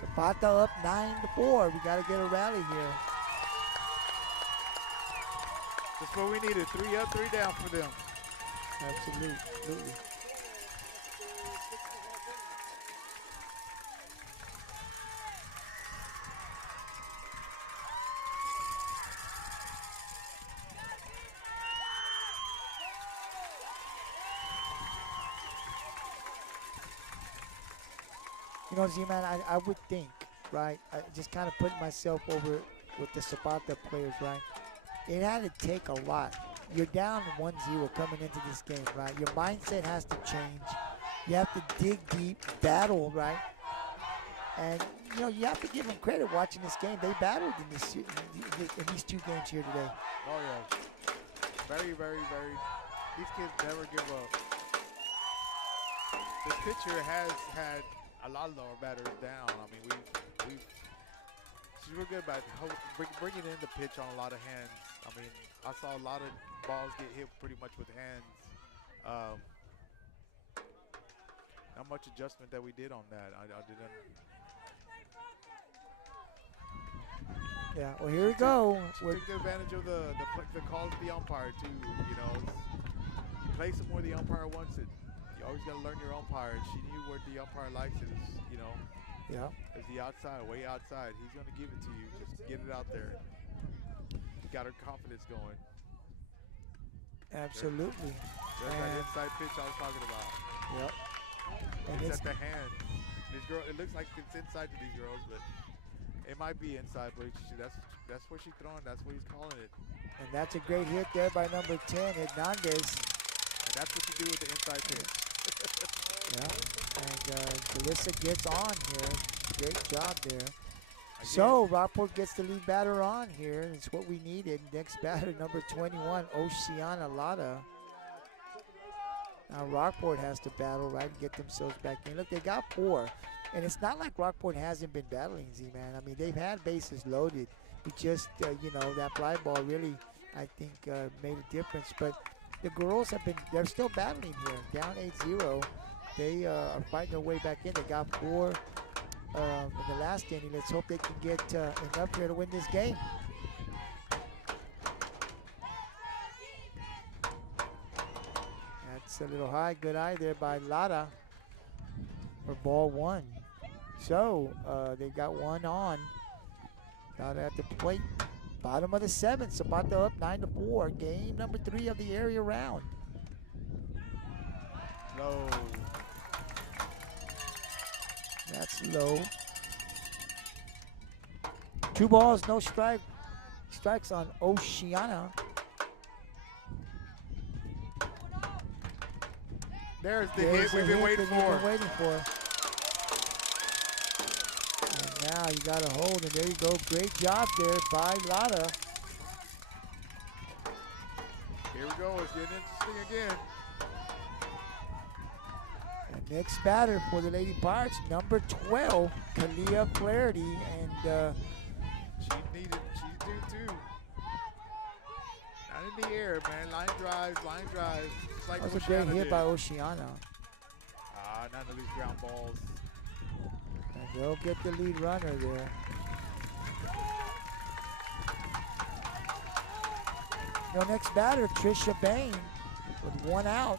Zapata up 9-4. We got to get a rally here. That's what we needed. 3 up, 3 down for them. Absolutely. You know, Z-Man, I would think, right? I just kind of putting myself over with the Zapata players, right? It had to take a lot. You're down 1-0 coming into this game, right? Your mindset has to change. You have to dig deep, battle, right? And, you know, you have to give them credit watching this game. They battled in these 2 games here today. Oh, yeah. Very, very, very. These kids never give up. This pitcher has had a lot of our batters down. I mean, she's real good about bringing in the pitch on a lot of hands. I mean, I saw a lot of balls get hit pretty much with hands. Not much adjustment that we did on that. I didn't. Yeah, well, here we go. She took advantage of the calls of the umpire, too. You know, you play some more the umpire wants it. You always got to learn your umpire. She knew where the umpire likes it is, you know. Yeah. Is the outside, way outside. He's going to give it to you. Just get it out there. Got her confidence going. Absolutely. There's that inside pitch I was talking about. Yep. And It's at the hand. This girl, it looks like it's inside to these girls, but it might be inside. But that's where she's throwing. That's what he's calling it. And that's a great hit there by number 10, Hernandez. And that's what you do with the inside pitch. Yeah. And Jalissa gets on here. Great job there. Again. So Rockport gets the lead batter on here. It's what we needed. Next batter, number 21, Oceana Lada. Now Rockport has to battle, right, and get themselves back in. Look, they got 4. And it's not like Rockport hasn't been battling, Z-Man. I mean, they've had bases loaded. It just, you know, that fly ball really, I think, made a difference. But the girls they're still battling here. Down 8-0. They are fighting their way back in. They got 4 in the last inning. Let's hope they can get enough here to win this game. That's a little high. Good eye there by Lara for ball 1. So they got 1 on. Got at the plate. Bottom of the 7th. Zapata up 9-4. Game number 3 of the area round. Low. That's low. 2 balls, no strikes on Oceana. There's the hit we've been waiting for. And now you got a hold, and there you go. Great job there by Lada. Here we go. It's getting interesting again. And next batter for the Lady Pirates, number 12, Kalia Flaherty. And she's due too. Not in the air, man. Line drives. Just like that was a great hit by Oceana. None of these ground balls. And they'll get the lead runner there. Your next batter, Trisha Bain, with 1 out.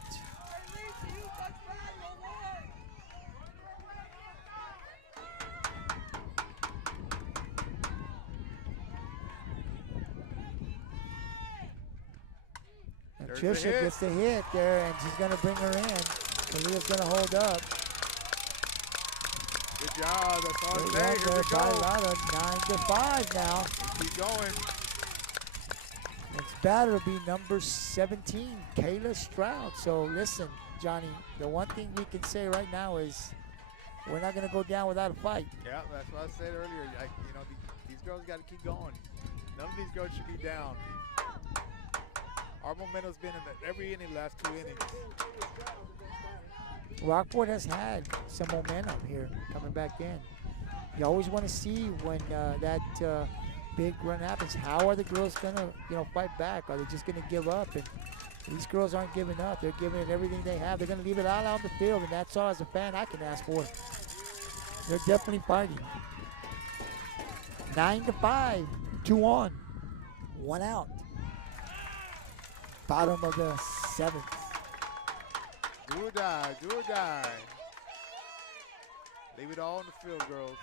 And Trisha gets the hit there, and she's going to bring her in. Kalia's going to hold up. Good job. That's all it's there. Here we go. 9-5 now. Keep going. Next batter will be number 17, Kayla Stroud. So listen, Johnny, the one thing we can say right now is we're not going to go down without a fight. Yeah, that's what I said earlier. You know, these girls got to keep going. None of these girls should be down. Our momentum's been in every inning, last 2 innings. Rockport has had some momentum here coming back in. You always want to see when that big run happens. How are the girls going to, fight back? Are they just going to give up? And these girls aren't giving up. They're giving it everything they have. They're going to leave it all out on the field, and that's all as a fan I can ask for. They're definitely fighting. 9-5, 2 on, 1 out. Bottom of the 7th. Do or die. Leave it all in the field, girls.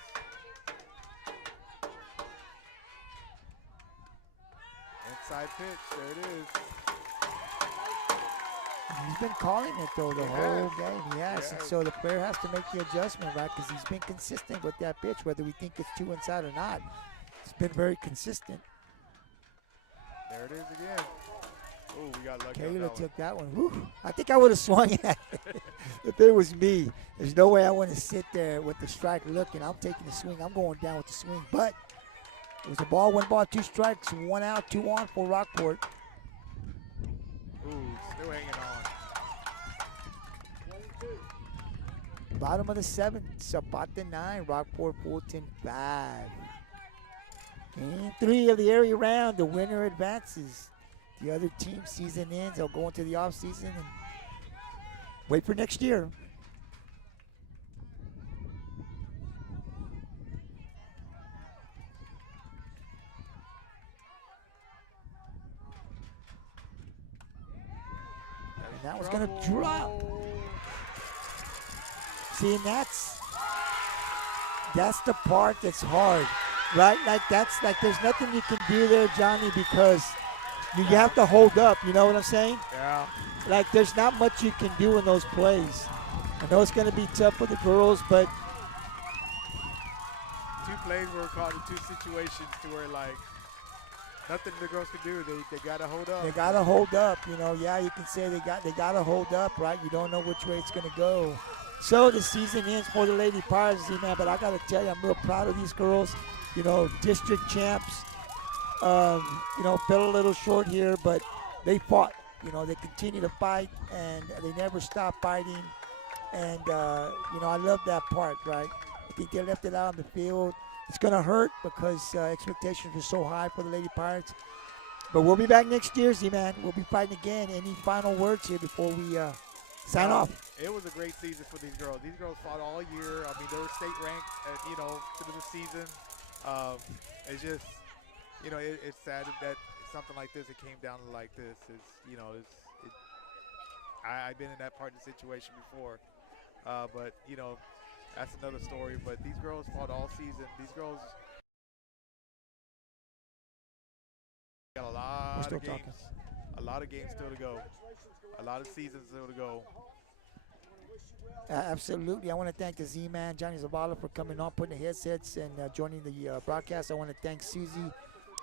Inside pitch, there it is. He's been calling it though the He whole has. game. He has. And Yes. so the player has to make the adjustment, right? Because he's been consistent with that pitch, whether we think it's two inside or not. It's been very consistent. There it is again. Oh, we got lucky on Kayla that one. took that one. Whew. I think I would have swung at it if it was me. There's no way I want to sit there with the strike looking. I'm taking the swing. I'm going down with the swing. But it was a ball, one ball, two strikes, one out, two on for Rockport. Ooh, still hanging on. 22. Bottom of the seventh, Zapata 9, Rockport-Fulton 5. Game 3 of the area round, the winner advances. The other team season ends, they'll go into the offseason and wait for next year. And that was going to drop. See, and that's the part that's hard, right? Like that's like there's nothing you can do there, Johnny, because you have to hold up. You know what I'm saying? Yeah. Like there's not much you can do in those plays. I know it's going to be tough for the girls, but Two plays were caught in two situations to where like nothing the girls can do. They gotta hold up. they got to hold up. You know, yeah, you can say they got to hold up, right? You don't know which way it's going to go. So the season ends for the Lady Pirates, man. But I got to tell you, I'm real proud of these girls. You know, district champs. You know, fell a little short here, but they fought. You know, they continue to fight, and they never stop fighting. And, you know, I love that part, right? I think they left it out on the field. It's going to hurt because expectations were so high for the Lady Pirates. But we'll be back next year, Z-Man. We'll be fighting again. Any final words here before we sign off? It was a great season for these girls. These girls fought all year. I mean, they were state ranked, you know, through the season. It's just, you know, it's sad that something like this, it came down to like this. It's, you know, I've been in that part of the situation before. But, you know, that's another story. But these girls fought all season. These girls got a lot still of games. talking. A lot of games still to go. A lot of seasons still to go. Absolutely. I want to thank the Z-Man, Johnny Zavala, for coming on, putting the headsets, and joining the broadcast. I want to thank Susie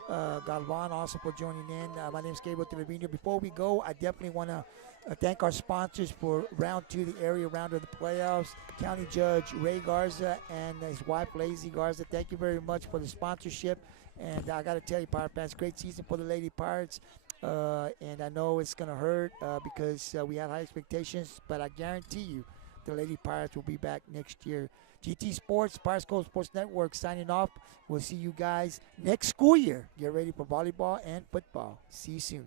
Galvan also for joining in. My name is Gabriel Trevino. Before we go, I definitely want to thank our sponsors for round 2, the area round of the playoffs. County Judge Ray Garza and his wife, Lazy Garza. Thank you very much for the sponsorship. And I got to tell you, Pirate fans, great season for the Lady Pirates. And I know it's going to hurt because we had high expectations, but I guarantee you the Lady Pirates will be back next year. GT Sports, Pirates Coast Sports Network signing off. We'll see you guys next school year. Get ready for volleyball and football. See you soon.